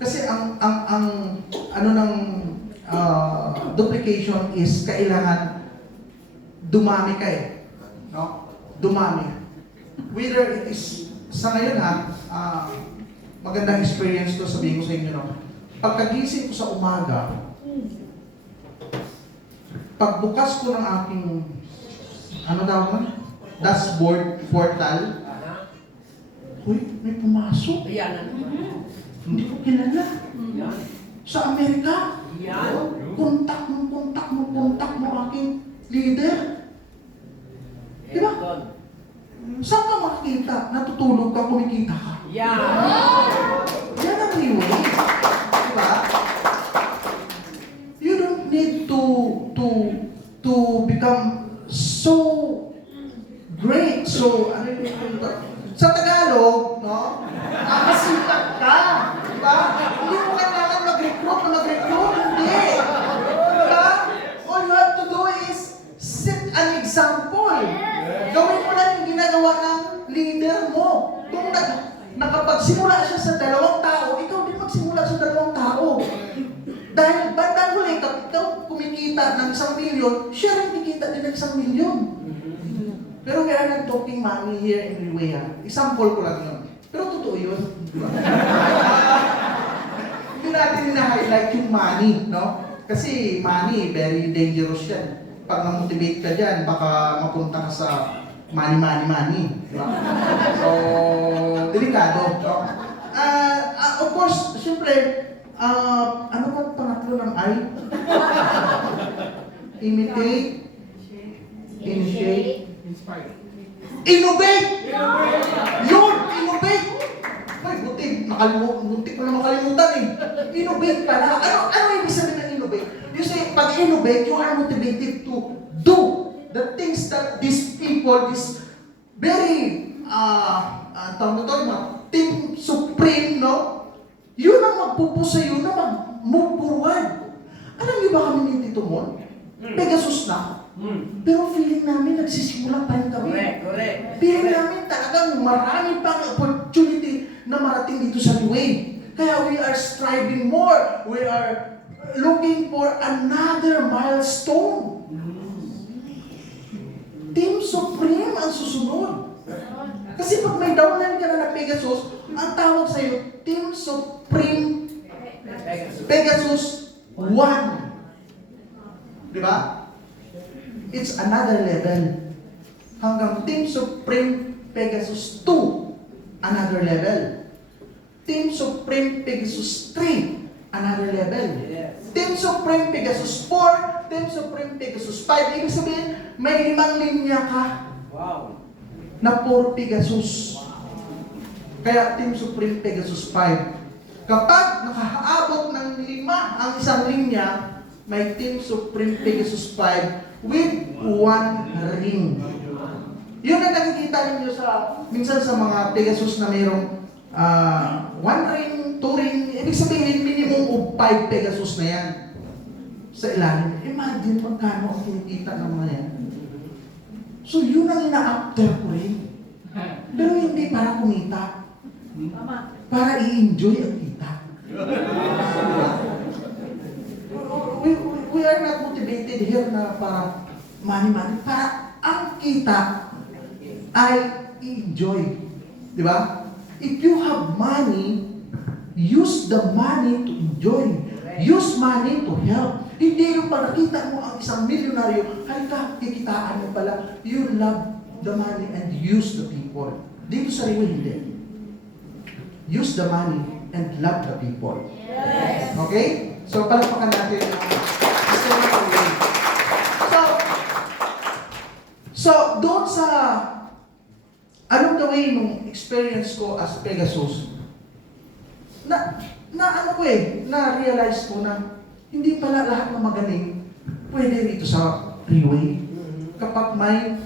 Kasi ang duplication is kailangan dumami ka eh. No? Dumami. Whether it is, sa ngayon magandang experience to, sabihin ko sa inyo, no? Pagkagising ko sa umaga, pagbukas ko ng aking, dashboard, portal, may pumasok. Hindi ko kilala. Sa Amerika, kontak mo, leader. Di ba? Saan ka makikita? Natutulog ka, kumikita ka. Yeah. Yan ang leeway. Di ba? You don't need to become so great. So, ano yung sa Tagalog, no? Makasikat ka. Di ba? Hindi mo kailangan mag-recruit na mag-recruit. Hindi. Di ba? All you have to do is set an example. Gawin mo lang yung ginagawa ng leader mo. Kung nakapagsimula siya sa 2 tao, ikaw din magsimula sa 2 tao. Dahil bandang huli, ikaw kumikita ng 1 milyon, siya rin kikita din ng 1 milyon. Pero we are not talking money here in Liwea. Example ko lang yun. Pero totoo yun. Hindi natin na-highlight yung money, no? Kasi money, very dangerous yan. Pag na-motivate ka dyan, baka mapunta ka sa money. Di ba? So, delikado. No? Of course, siyempre, ano ba pangatlo ng I? Imitate, initiate, innovate! Yun! Innovate! Ay, buti ko na makalimutan eh. Innovate pala. Ano ibig sabihin ng innovate? You say, pag innovate, you are motivated to do the things that these people, this very, team supreme, no? Yun ang magpupusa yun na mag-move forward. Alam niyo ba kami ni Tito Mon? Pegasus na. Pero feeling namin nagsisimula pa rin kami. Correct. Feeling namin talagang marami pang opportunity na marating dito sa Liway. Kaya we are striving more. We are looking for another milestone. Team Supreme ang susunod. Kasi pag may downline ka na ng Pegasus, ang tawag sa'yo, Team Supreme Pegasus 1. Di ba? It's another level. Hanggang Team Supreme Pegasus 2, another level. Team Supreme Pegasus 3, another level. Team Supreme Pegasus 4, Team Supreme Pegasus 5. Ibig sabihin, may 5 linya ka Wow. na 4 Pegasus. Kaya Team Supreme Pegasus 5. Kapag nakaabot ng 5 ang isang linya, may Team Supreme Pegasus 5 with 1 ring. Yun ang nakikita ninyo minsan sa mga Pegasus na mayroong 1 ring, 2 ring. Ibig sabihin, minimum of 5 Pegasus na yan sa ilalim. Imagine magkano ang kinikita ng mga yan. So yun ang ina-after ko rin. Pero hindi para kumita. Para i-enjoy ang kita. We are not motivated here na para money. Para ang kita ay enjoy. Di ba? If you have money, use the money to enjoy. Use money to help. Hindi yung pag nakita mo ang isang milyonaryo, halika, kikitaan mo pala. You love the money and use the people. Dito sa Liway, hindi. Use the money and love the people. Yes. Okay? So, palakpakan natin ang So, doon sa anong gawin nung experience ko as Pegasus, na-realize ko na hindi pala lahat ng magaling pwede rito sa Liway. Kapag may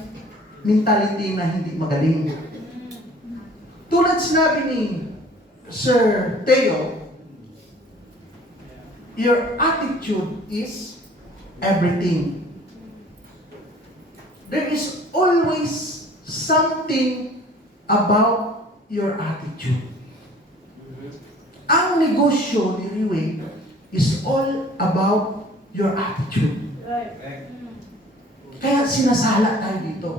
mentality na hindi magaling. Tulad sinabi ni Sir Teo, your attitude is everything. There is always something about your attitude. Ang negosyo ni Liway is all about your attitude. Kaya sinasala tayo dito.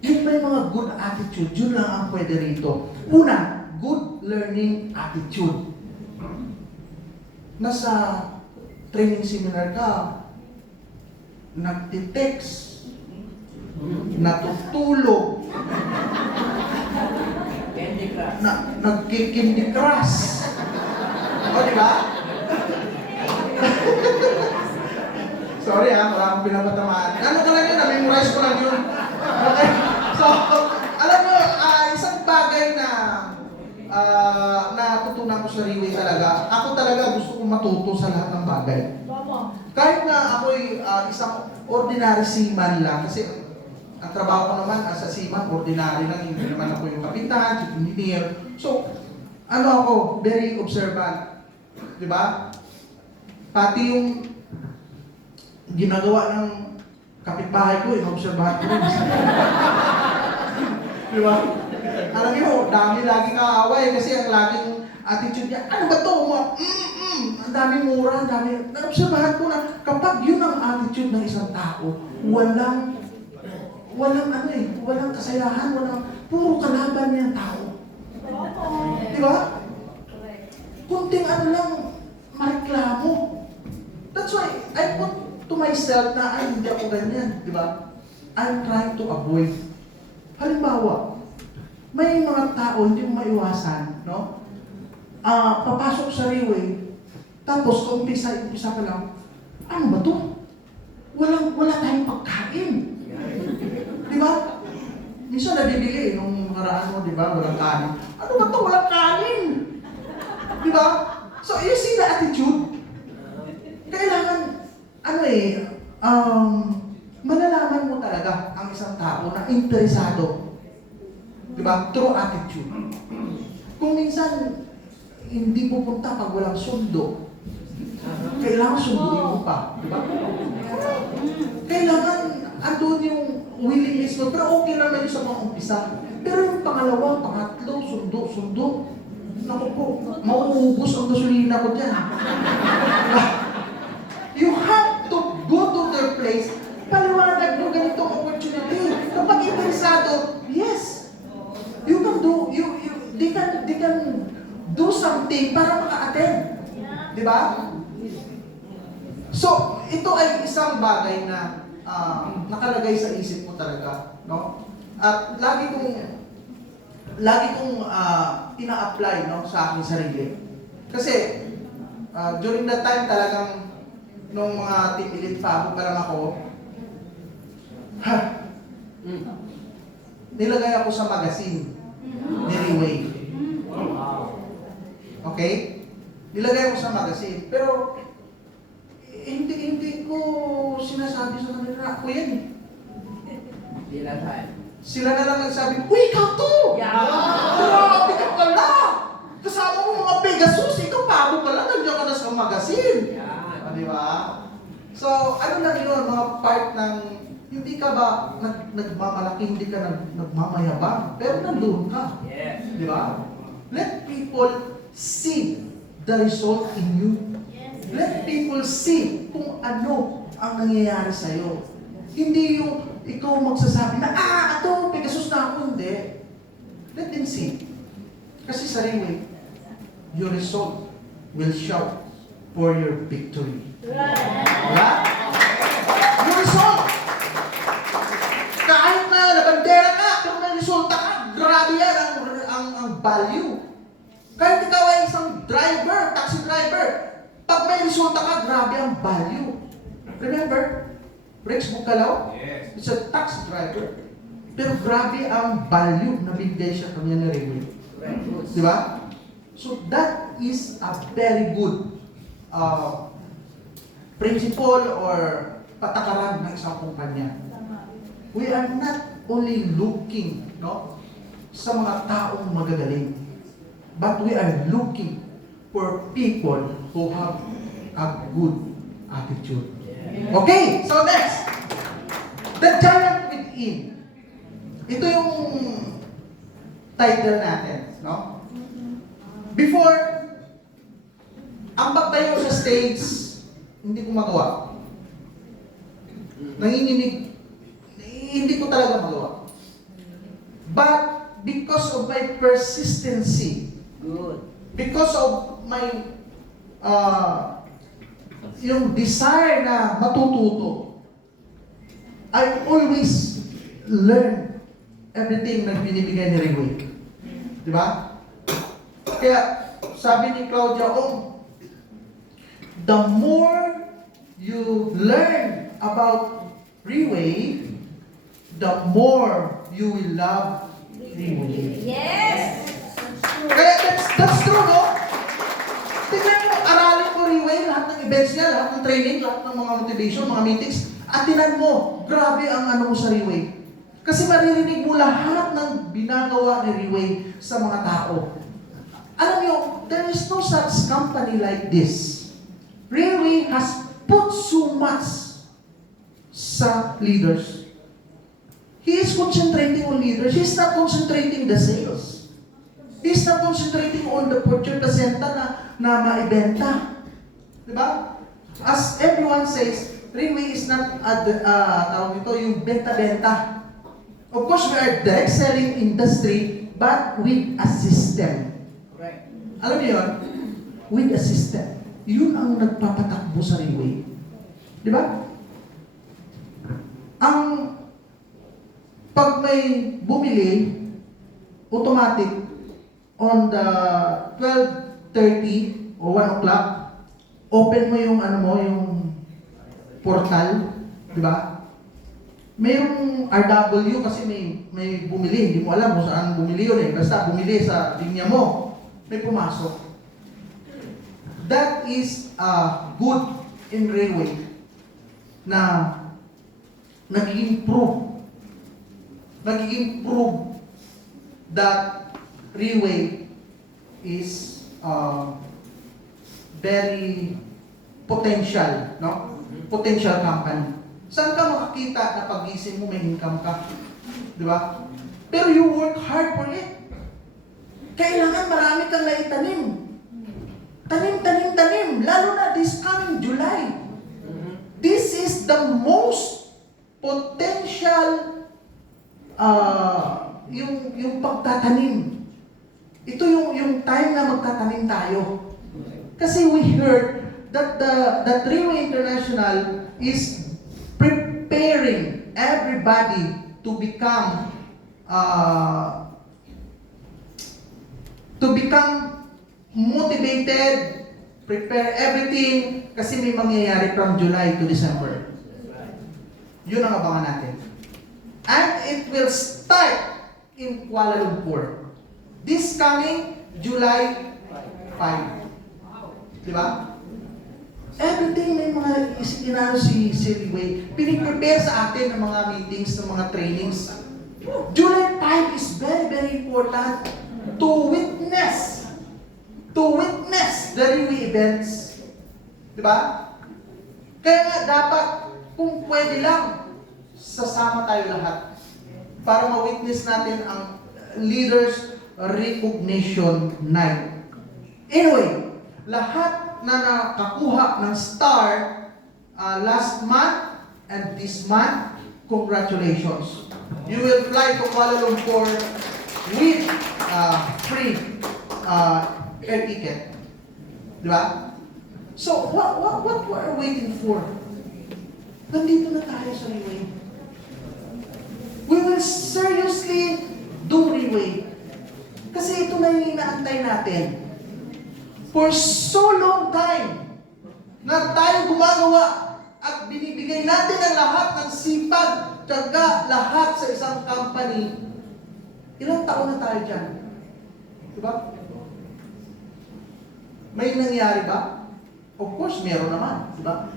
Yun ba yung mga good attitude? Yun lang ang pwede rito. Una, good learning attitude. Nasa training seminar ka, nagtitext, natutulog, nagkikindi crush. O, di ba? Sorry wala akong pinapatamaan. Ano ko lang yun, na-memorize ko lang yun. Okay? So, alam mo, isang bagay na natutunan ko sa Riway talaga, ako talaga gusto kong matuto sa lahat ng bagay. Kahit na ako'y isang ordinary seaman lang, kasi ang trabaho ko naman as a seaman, ordinary lang, hindi naman ako yung kapitan, chief engineer. So, ano ako, very observant. Di ba? Pati yung ginagawa ng kapitbahay ko, inobserbahan ko rin. Di ba? Alam niyo, dami lagi kaaway kasi ang laging attitude niya, ano ba to? Ang daming mura, ang dami. Naobserbahan ko na kapag yun ang attitude ng isang tao, walang kasayahan, puro kalaban niya ang tao. Di ba? Kunting ano lang, mareklamo. That's why I put to myself na ay hindi ako ganyan, di ba? I'm trying to avoid. Halimbawa, may mga tao hindi mo maiwasan, no? Papasok sa Riway, tapos umpisa ka lang, ano ba to? Wala tayong pagkain. Di ba? Minsan nabibili nung nakaraan mo, di ba? Walang kanin. Ano ba to? Walang kanin. Di ba? So, you see the attitude? Kailangan, malalaman mo talaga ang isang tao na interesado. Di ba? True attitude. Kung minsan, hindi pupunta pag walang sundo, kailangan sunduin mo pa. Di ba? Kailangan, andun yung willingness mo, pero okay naman yung sa mga umpisa. Pero yung pangalawa, pangatlo, sundo. Naku po, mauubos ang gasolina ko dyan. Diba? You have to go to their place, paliwanag mo ganitong opportunity. Kapag interesado, yes, you can do, they can do something para maka-attend. Di ba? So, ito ay isang bagay na nakalagay sa isip ko talaga, no? At lagi kong ina-apply, no, sa aking sarili. Kasi during that time talagang nung mga team elite pa ako, parang ako, nilagay ako sa magazine ni Riway. Okay? Nilagay ako sa magazine. Pero hindi ko sinasabi sa kanila, ako yan eh. Sila na lang nagsabi, uy, ikaw to! Grabe ka pala! Kasama mo mga Pegasus, ikaw pago pala, nandiyan ka na sa magazine. Di ba? So, ano lang yun, mga part ng, hindi ka ba nagmamalaki, hindi ka nagmamayabang, pero nandun ka. Di ba? Let people see the result in you. Let people see kung ano ang nangyayari sa'yo. Hindi yung ikaw magsasabi na, ito, Pegasus na ako, hindi. Let them see. Kasi sa Riway, your result will shout for your victory. Diba? Your result. Kahit na nabandera ka, pero may resulta ka, grabe yan ang value. Kahit ikaw ay isang driver, taxi driver, pag may resulta ka, grabe ang value. Remember, Rex Bucalaw? Yes. It's a taxi driver. Pero grabe ang value na bigay siya kanya na Riway. Di ba? So that is a very good principle or patakaran ng isang kumpanya. We are not only looking, no, sa mga taong magagaling, but we are looking for people who have a good attitude. Okay, so next. The Giant Within. Ito yung title natin, no? Before, ang pagtayo sa stage, hindi ko magawa. Nanginginig, hindi ko talaga magawa. But because of my persistency, because of my yung desire na matututo, I always learn everything na binibigay ni Riway. Di ba? Kaya sabi ni Claudia, the more you learn about Freeway, the more you will love Freeway. Yes. Kaya that's true, no? Tingnan mo, aralin mo Freeway, lahat ng events niya, lahat ng training, lahat ng mga motivation, mga meetings, at tinan mo, grabe ang ano mo sa Freeway. Kasi maririnig mo lahat ng binagawa ni Freeway sa mga tao. Alam niyo, there is no such company like this. Freeway has put so much sa leaders. He is concentrating on leaders. He is not concentrating the sales. He is not concentrating on the purchase presenta na maibenta. Diba? As everyone says, Freeway is not tawag ito, yung benta-benta. Of course, we are direct selling industry, but with a system. Right. Alam niyo yun? With a system. Yun ang nagpapatakbo sa Freeway. Di ba? Ang pag may bumili, automatic, on the 12:30 o 1 o'clock, open mo yung ano mo, yung portal, di ba? Mayroong RW kasi may bumili, hindi mo alam kung saan bumili yun eh. Basta bumili sa linya mo, may pumasok. That is good in Railway na nagiging proof that Railway is very potential, no? Potential company. Saan ka makakita na pag-gising mo may income ka? Di ba? Pero you work hard for it. Kailangan marami kang naitanim. Tanim. Lalo na this coming July. This is the most potential yung pagtatanim. Ito yung time na magtatanim tayo. Kasi we heard that the Railway International is preparing everybody to become motivated, prepare everything, kasi may mangyayari from July to December. Yun ang abangan natin. And it will start in Kuala Lumpur. This coming July 5. Diba? Everything may mga inano si Freeway. Piniprepare sa atin ng mga meetings, ng mga trainings. July 5 is very, very important to witness the Freeway events. Diba? Kaya nga dapat, kung pwede lang, sasama tayo lahat para ma-witness natin ang Leaders Recognition Night. Anyway, lahat na nakakuha ng star last month and this month, congratulations. You will fly to Kuala Lumpur with free air ticket. Diba? So, what we're waiting for? Nandito na tayo sa Railway. We will seriously do Railway. Kasi ito na yung inaantay natin. For so long time na tayo gumagawa at binibigay natin ang lahat ng sipag, tiyaga, lahat sa isang company. Ilang taon na tayo dyan? Diba? May nangyari ba? Of course, meron naman. Diba?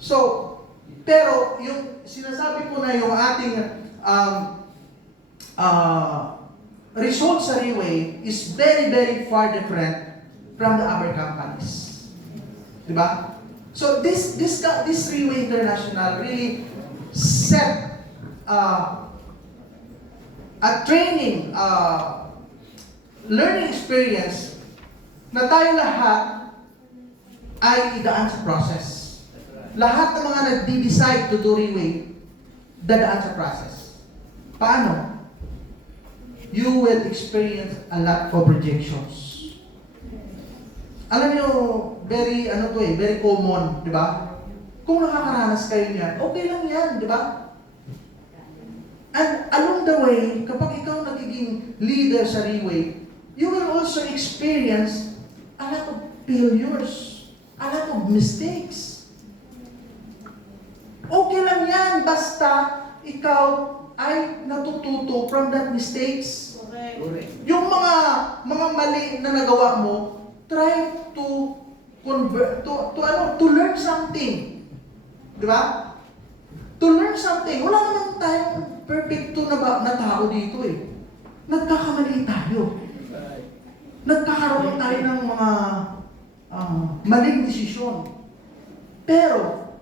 So, pero yung sinasabi ko na yung ating result sa Railway is very, very far different from the other companies. Diba? So this Railway International really set a training, learning experience na tayo lahat ay idaan sa process. Lahat ng mga nagdi-decide to do Railway, dadaan sa process. Paano? You will experience a lot of rejections. Alam niyo, very common, di ba? Kung nakakaranas kayo niyan, okay lang yan, di ba? And along the way, kapag ikaw nagiging leader sa Railway, you will also experience a lot of failures, a lot of mistakes. Okay lang yan, basta ikaw ay natututo from that mistakes. Correct. Yung mga mali na nagawa mo, try to convert to learn something. Di ba? To learn something. Wala naman tayong perfecto na tao dito eh. Nagkakamali tayo. Nagkakaroon tayo ng mga maling desisyon. Pero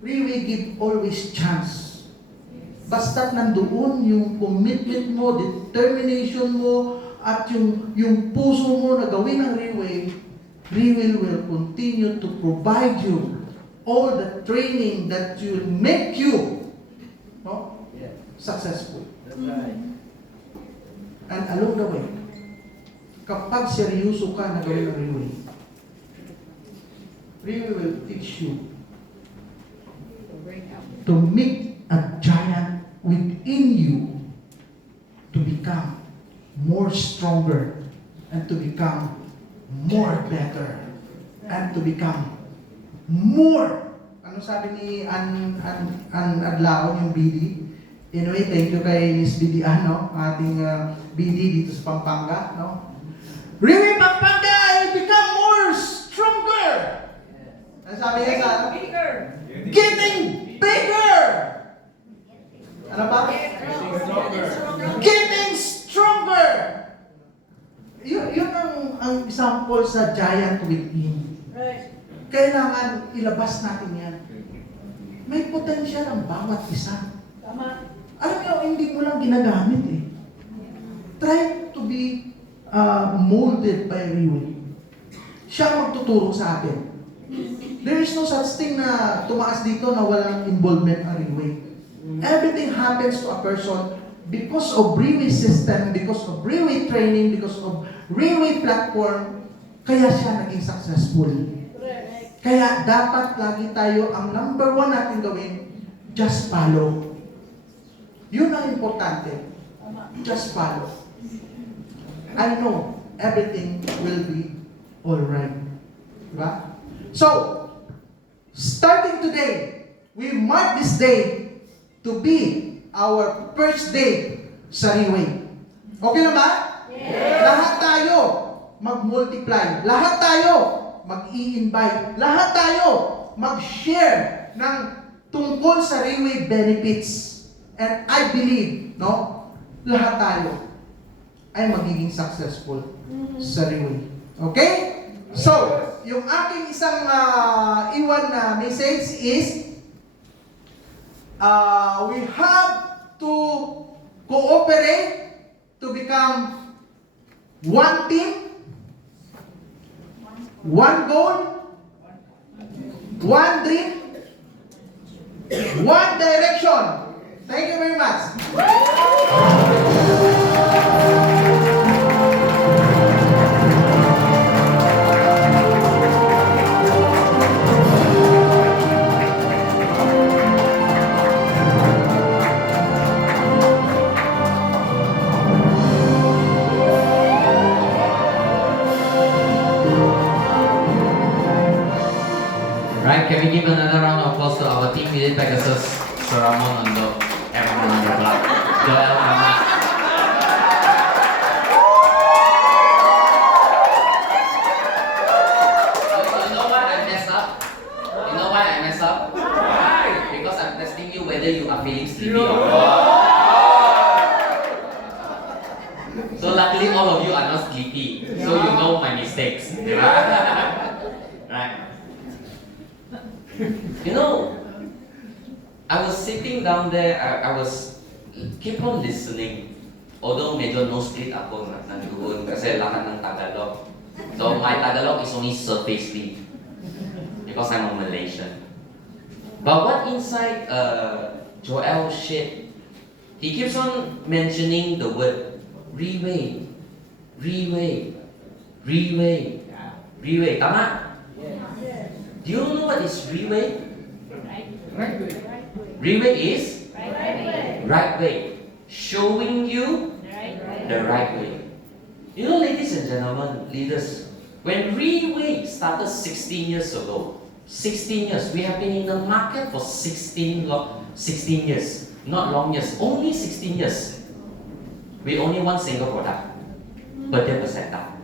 we will give always chance. Basta't nandoon yung commitment mo, determination mo, at yung puso mo na gawin ang Riway will continue to provide you all the training that will make you Yeah. successful. That's right. And along the way, kapag seryoso ka na gawin ang Riway will teach you to make a giant within you to become more stronger and to become more better and to become more. Ano sabi ni An Adlaon yung BD? Anyway, thank you kay Miss BD ating BD dito sa Pampanga, no? Really, Pampanga, I become more stronger. Ano sabi niya sa Bigger. getting bigger. Ano ba? Getting stronger. Yun ang example sa giant within. Right. Kailangan ilabas natin yan. May potential ang bawat isa. Tama. Alam niyo, hindi mo lang ginagamit eh. Try to be molded by Riway. Siya ang magtuturo sa atin. There is no such thing na tumaas dito na walang involvement ang Riway. Everything happens to a person because of Riway system, because of Riway training, because of Riway platform, kaya siya naging successful. Kaya dapat lagi tayo, ang number one natin gawin, just follow. Yun ang importante. Just follow. I know everything will be alright. Diba? So, starting today, we mark this day to be our first day sa Riway. Okay na ba? Yes. Lahat tayo mag-multiply. Lahat tayo mag-i-invite. Lahat tayo mag-share ng tungkol sa Riway benefits. And I believe, lahat tayo ay magiging successful sa Riway. Okay? So, yung aking isang iwan na message is, we have to cooperate to become one team, one goal, one dream, one direction. Thank you very much. Right, can we give another round of applause to our team leader Pegasus, Sir Ramon Ondo, everyone on the block, Joel Ramos. You know why I messed up? You know why I messed up? Why? Because I'm testing you whether you are feeling sleepy or not. So luckily all of you are not sleepy, so you know my mistakes. Right? You know, I was sitting down there, I was keep on listening. Although medyo no split ako nandoon kasi lahat ng Tagalog. So my Tagalog is only surfacely because I'm a Malaysian. But what inside Joel shit, he keeps on mentioning the word Riway, Riway, Riway, Riway. Tama? Do you know what is Riway? Riway is? Right way. Showing you the right way. You know, ladies and gentlemen, leaders, when Riway started 16 years ago, 16 years. We have been in the market for 16 years. Not long years. Only 16 years. We only one single product. Per 10% down.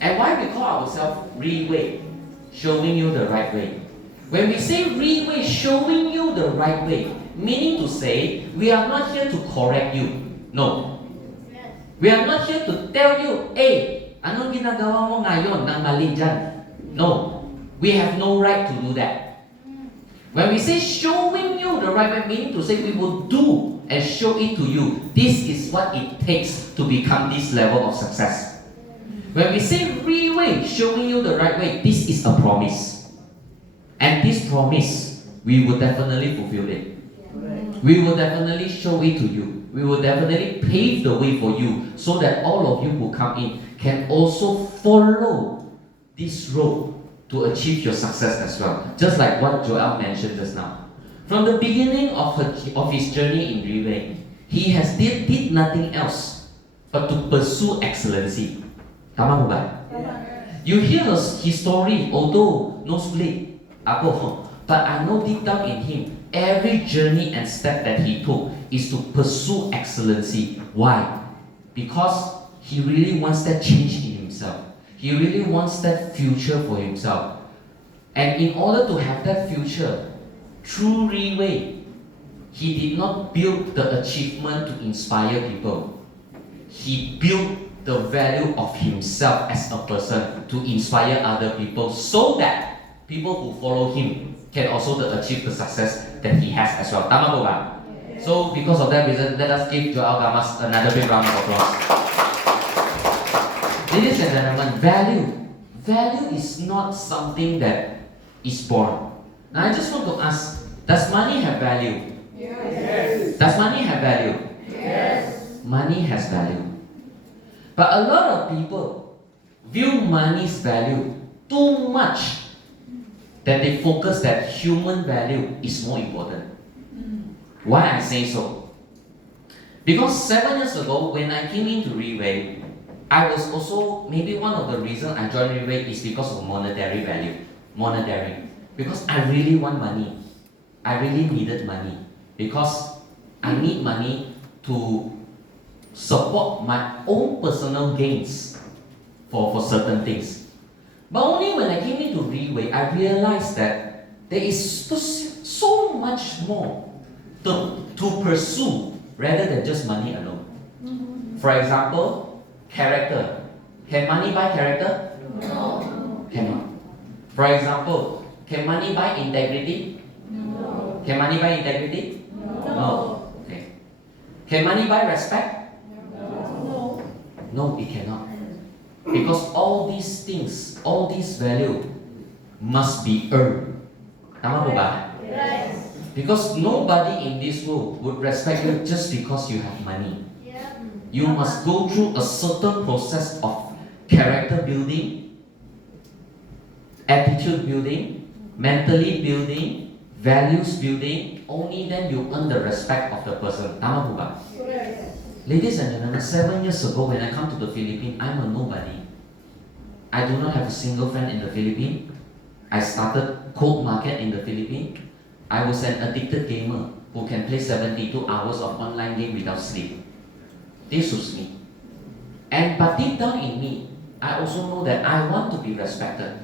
And why we call ourselves Reway? Showing you the right way. When we say Reway, showing you the right way, meaning to say, we are not here to correct you. No. We are not here to tell you, hey, anong ginagawa mo ngayon ng mali dyan? No. We have no right to do that. When we say showing you the right way, meaning to say we will do and show it to you. This is what it takes to become this level of success. When we say Reway, showing you the right way, this is a promise. And this promise, we will definitely fulfill it. Correct. We will definitely show it to you. We will definitely pave the way for you so that all of you who come in can also follow this road to achieve your success as well. Just like what Joel mentioned just now. From the beginning of his journey in Reway, he has did nothing else but to pursue excellency. Tama mo ba? You hear his story, although no split, but I know deep down in him, every journey and step that he took is to pursue excellency. Why? Because he really wants that change in himself. He really wants that future for himself. And in order to have that future, through Reway, he did not build the achievement to inspire people. He built the value of himself as a person to inspire other people so that people who follow him can also achieve the success that he has as well. Tama po ba? So because of that reason, let us give Joel Gamas another big round of applause. Ladies and gentlemen, value is not something that is born. Now I just want to ask, does money have value? Yes. Does money have value? Yes. Money has value. But a lot of people view money's value too much that they focus that human value is more important. Why I say so? Because 7 years ago, when I came into Reway, I was also, maybe one of the reasons I joined Reway is because of monetary value. Monetary. Because I really want money. I really needed money. Because I need money to support my own personal gains for certain things. But only when I came into Reway, I realized that there is so much more to pursue rather than just money alone. For example, character. Can money buy character? No. Cannot. For example, can money buy integrity? No. Can money buy integrity? No. Okay. Can money buy respect? No, it cannot. Because all these things, all these value must be earned. Tama po ba? Yes. Because nobody in this world would respect you just because you have money. You must go through a certain process of character building, attitude building, mentally building, values building. Only then you earn the respect of the person. Tama po ba? Yes. Ladies and gentlemen, 7 years ago when I come to the Philippines, I'm a nobody. I do not have a single friend in the Philippines. I started cold market in the Philippines. I was an addicted gamer who can play 72 hours of online game without sleep. This was me. But deep down in me, I also know that I want to be respected.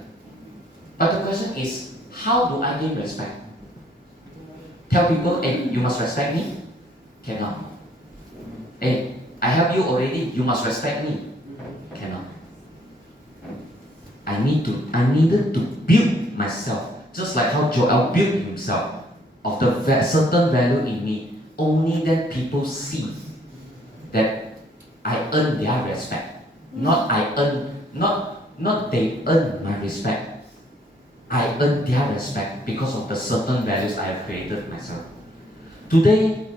But the question is, how do I gain respect? Tell people, hey, you must respect me? Cannot. Hey, I help you already, you must respect me. Cannot. I needed to build myself, just like how Joel built himself, of the certain value in me. Only then people see that I earn their respect. Not they earn my respect. I earn their respect because of the certain values I have created myself. Today,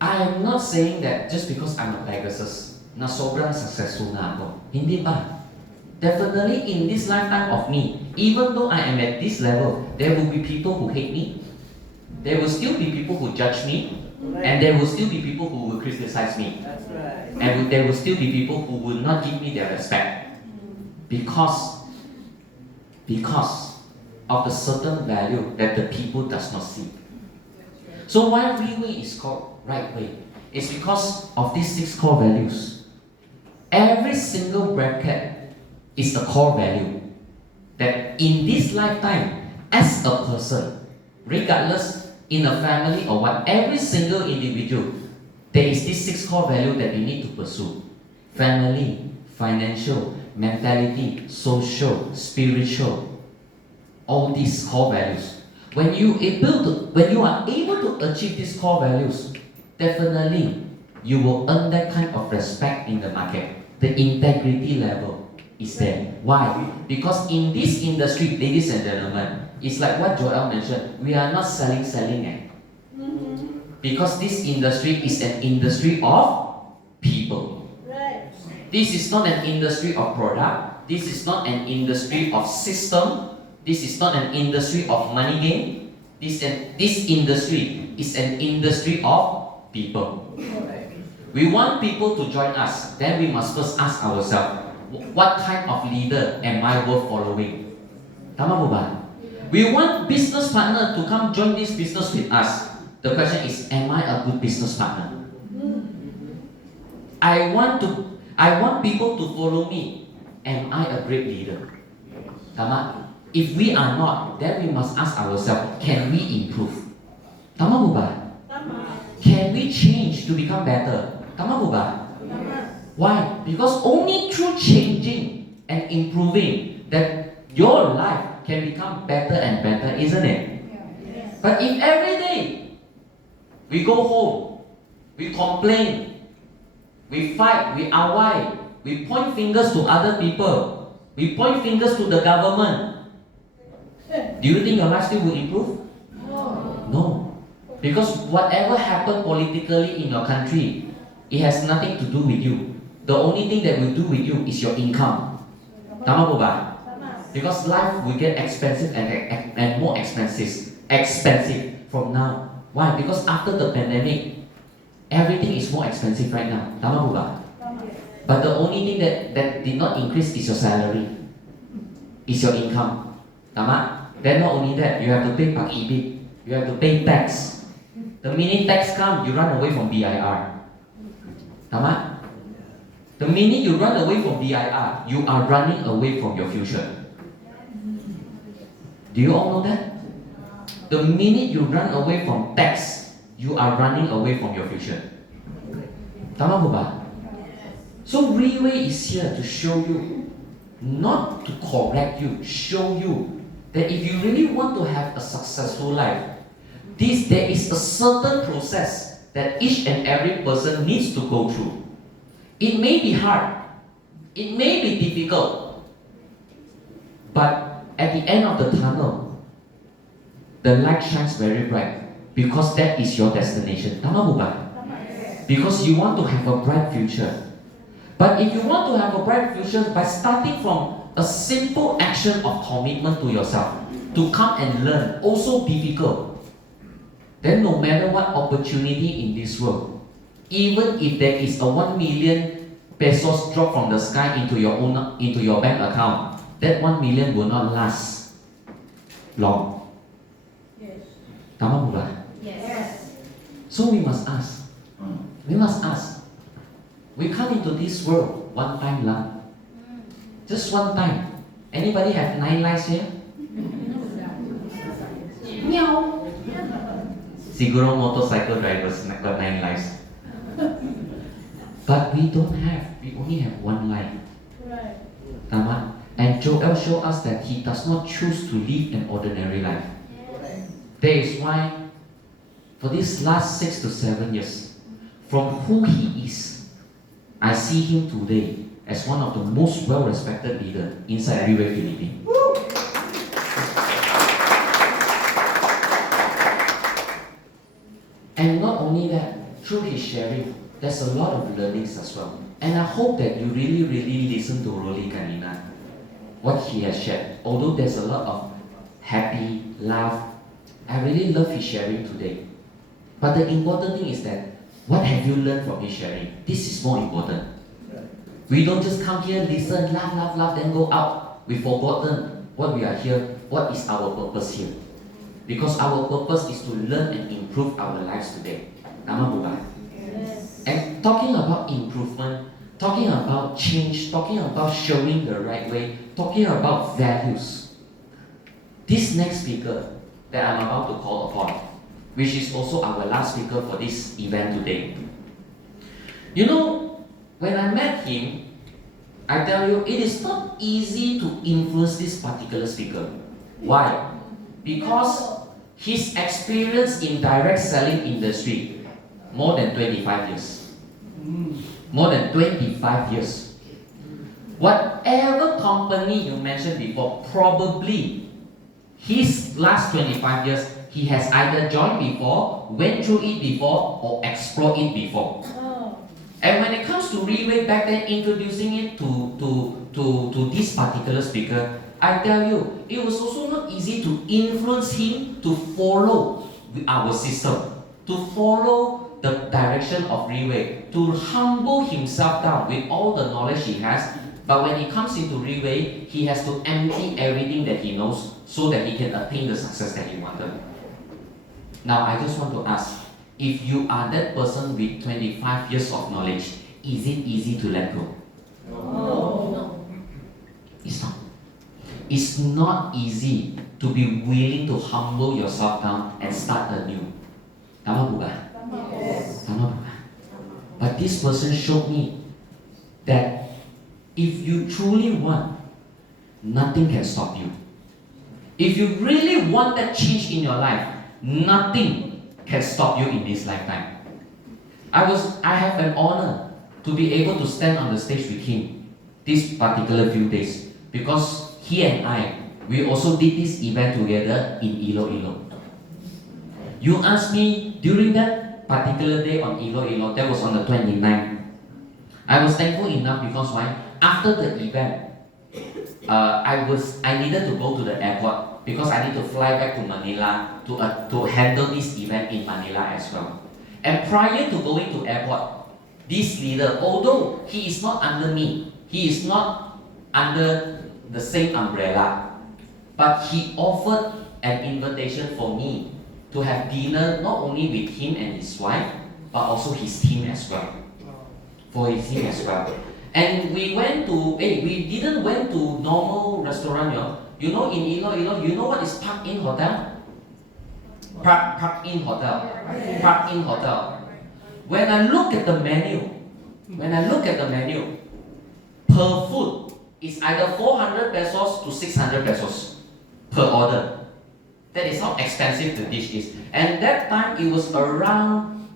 I am not saying that just because I'm a Pegasus, na sobrang successful na ako. Hindi ba? Definitely in this lifetime of me, even though I am at this level, there will be people who hate me. There will still be people who judge me. And there will still be people who will criticize me. That's right. And there will still be people who will not give me their respect. Because of the certain value that the people does not see. So why Riway is called right way? It's because of these 6 core values. Every single bracket is a core value that in this lifetime, as a person, regardless in a family or what, every single individual, there is this 6 core value that we need to pursue. Family, financial, mentality, social, spiritual, all these core values. When you are able to achieve these core values, definitely you will earn that kind of respect in the market. The integrity level is there. Why? Because in this industry, ladies and gentlemen, it's like what Joel mentioned, we are not selling. Because this industry is an industry of people. This is not an industry of product. This is not an industry of system. This is not an industry of money gain. This industry is an industry of people. We want people to join us. Then we must first ask ourselves, what kind of leader am I worth following? Tama po ba? We want business partner to come join this business with us. The question is, am I a good business partner? I want people to follow me. Am I a great leader? Tama? If we are not, then we must ask ourselves, can we improve? Tama po ba? Can we change to become better? Tama po ba? Why? Because only through changing and improving that your life can become better and better, isn't it? But if every day we go home, we complain, we fight, we avoid, we point fingers to other people, we point fingers to the government, do you think your life still will improve? No. Because whatever happened politically in your country, it has nothing to do with you. The only thing that will do with you is your income. Tama po ba? Because life will get expensive and more expensive from now. Why? Because after the pandemic, everything is more expensive right now. Tama po ba? But the only thing that did not increase is your salary, is your income. Tama? Then not only that, you have to pay pag-ibig, you have to pay tax. The minute tax comes, you run away from BIR. Tama? The minute you run away from BIR, you are running away from your future. Do you all know that? The minute you run away from tax, you are running away from your future. Tama po ba? So Riway is here to show you, not to correct you, show you that if you really want to have a successful life, there is a certain process that each and every person needs to go through. It may be hard, it may be difficult, but at the end of the tunnel, the light shines very bright because that is your destination. Tama po ba? Because you want to have a bright future. But if you want to have a bright future by starting from a simple action of commitment to yourself, to come and learn, also difficult, then no matter what opportunity in this world, even if there is a 1 million pesos drop from the sky into your bank account, that 1 million will not last long. Tama po ba? So we must ask. We must ask. We come into this world one time lang. Just one time. Anybody have 9 lives here? Siguro motorcycle drivers got 9 lives. But we don't have. We only have 1 life. Tama? And Joel showed us that he does not choose to live an ordinary life. That is why, for these last 6 to 7 years, from who he is, I see him today as one of the most well-respected leaders inside Riway Philippines. And not only that, through his sharing, there's a lot of learnings as well. And I hope that you really, really listen to Rolly Kanina, what he has shared. Although there's a lot of happy, laugh, I really love his sharing today. But the important thing is that, what have you learned from his sharing? This is more important. We don't just come here, listen, laugh, then go out. We've forgotten what we are here, what is our purpose here? Because our purpose is to learn and improve our lives today. Tama po ba? And talking about improvement, talking about change, talking about showing the right way, talking about values. This next speaker that I'm about to call upon, which is also our last speaker for this event today. You know, when I met him, I tell you, it is not easy to influence this particular speaker. Why? Because his experience in direct selling industry, more than 25 years. More than 25 years. Whatever company you mentioned before, probably his last 25 years, he has either joined before, went through it before, or explored it before. And when it comes to Reway back then, introducing it to this particular speaker, I tell you, it was also not easy to influence him to follow our system, to follow the direction of Reway, to humble himself down with all the knowledge he has. But when he comes into Reway, he has to empty everything that he knows so that he can attain the success that he wanted. Now, I just want to ask, if you are that person with 25 years of knowledge, is it easy to let go? No. It's not. It's not easy to be willing to humble yourself down and start anew. Tama po ba? Tama po ba? But this person showed me that if you truly want, nothing can stop you. If you really want that change in your life, nothing can stop you in this lifetime. I have an honor to be able to stand on the stage with him this particular few days because he and I, we also did this event together in Iloilo. You asked me during that particular day on Iloilo, that was on the 29th. I was thankful enough because why? After the event, I needed to go to the airport because I need to fly back to Manila to handle this event in Manila as well. And prior to going to airport, this leader, although he is not under me, he is not under the same umbrella, but he offered an invitation for me to have dinner not only with him and his wife, but also his team as well. For his team as well. And we went to, we didn't went to normal restaurant, you know, in Iloilo, you know what is Park-In Hotel? Park-In Hotel. Park-In Hotel. When I look at the menu, per food is either 400 pesos to 600 pesos per order. That is how expensive the dish is. And that time it was around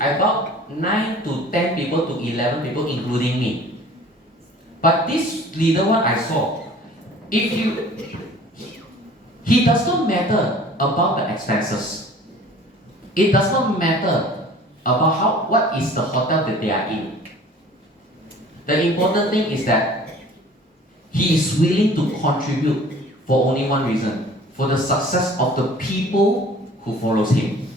about 9 to 10 people to 11 people, including me. But this leader, what I saw, he does not matter about the expenses. It does not matter about what is the hotel that they are in. The important thing is that he is willing to contribute for only one reason, for the success of the people who follows him.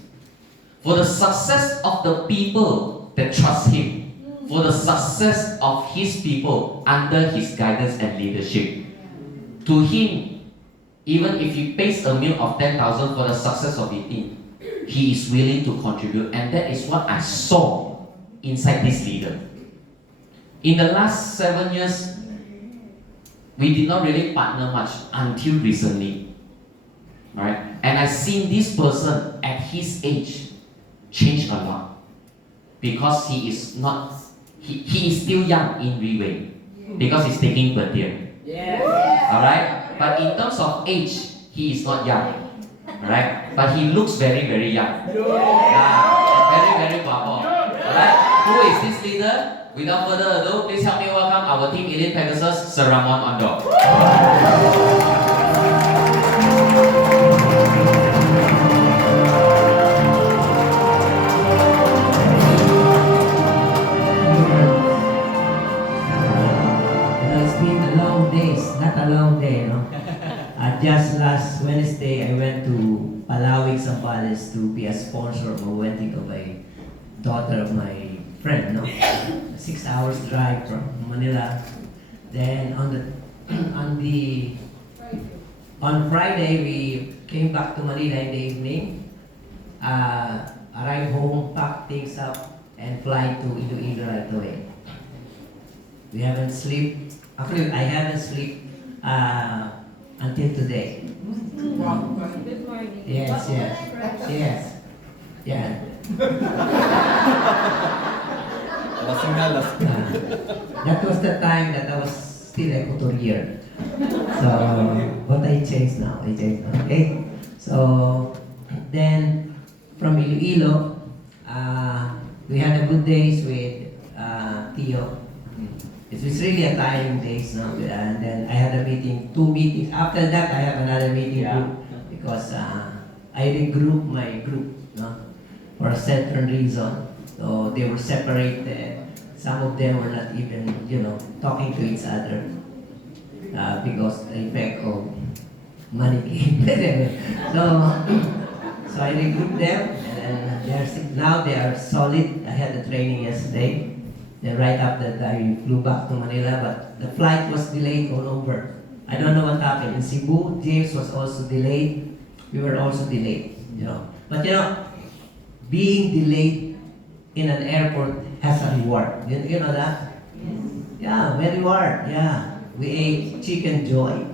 For the success of the people that trust him, for the success of his people under his guidance and leadership. To him, even if he pays a meal of 10,000 for the success of the team, he is willing to contribute, and that is what I saw inside this leader. In the last 7 years, we did not really partner much until recently. Right? And I've seen this person at his age change a lot because he is not he is still young in Reway because he's taking per diem. Alright? But in terms of age, he is not young. Alright? But he looks very, very young. Very, very guapo. Alright? Who is this leader? Without further ado, please help me welcome our Team Elite Pegasus, Sir Ramon Ondo. It's been a long day, not a long day, no? Just last Wednesday, I went to Palawig, Zambales to be a sponsor of a wedding of a daughter of my friend, no? 6 hours drive from Manila. Then on the On Friday, we came back to Manila in the evening, arrived home, packed things up, and fly to Iloilo right away. We haven't slept. Actually, I haven't slept until today. Good morning. Yes, yes, yes. Yeah. That was the time that I was still a couturier. So, but I changed now. Okay. So, then from Iloilo, we had a good days with Tio. It was really a tiring days now. And then I had a meeting, 2 meetings. After that, I have another meeting group because I regroup my group, no, for a certain reason. So they were separated. Some of them were not even, talking to each other because the effect of money came. So I regrouped them, and now they are solid. I had the training yesterday. Then right after that, I flew back to Manila, but the flight was delayed all over. I don't know what happened. In Cebu, James was also delayed. We were also delayed, But being delayed in an airport has a reward. You know that? Yeah, very reward. Yeah. We ate chicken joy.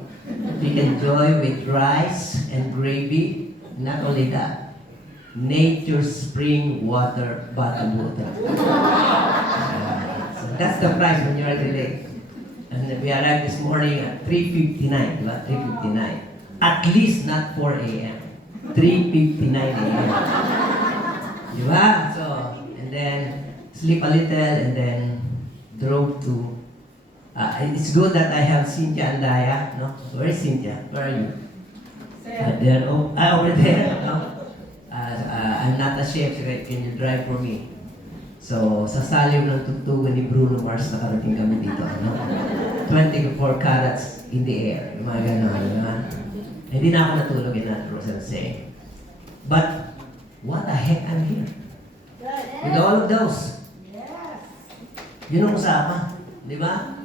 Chicken joy with rice and gravy. Not only that, nature spring water bottled water. So that's the price when you are delayed. And we arrived this morning at 3:59, diba? 3:59. At least not 4 a.m. 3:59 a.m. Diba? So, and then sleep a little and then drove to... it's good that I have Cynthia and Daya, no? So where is Cynthia? Where are you? There. Over there. No? I'm not a chef, so can you drive for me? So, sa salim ng tugtugan ni Bruno Mars, nakarating kami dito. No? 24 carats in the air. Yung mga gano'n. Diba? Hindi na ako natulog in that process, saying. But, what the heck, I'm here. With all of those. Yun ang usapan. Di ba?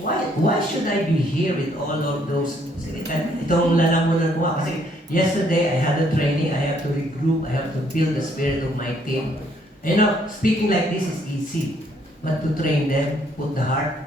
Why should I be here with all of those? Itong lalamunan ko. Kasi yesterday, I had a training. I have to regroup. I have to build the spirit of my team. Speaking like this is easy. But to train them, put the heart,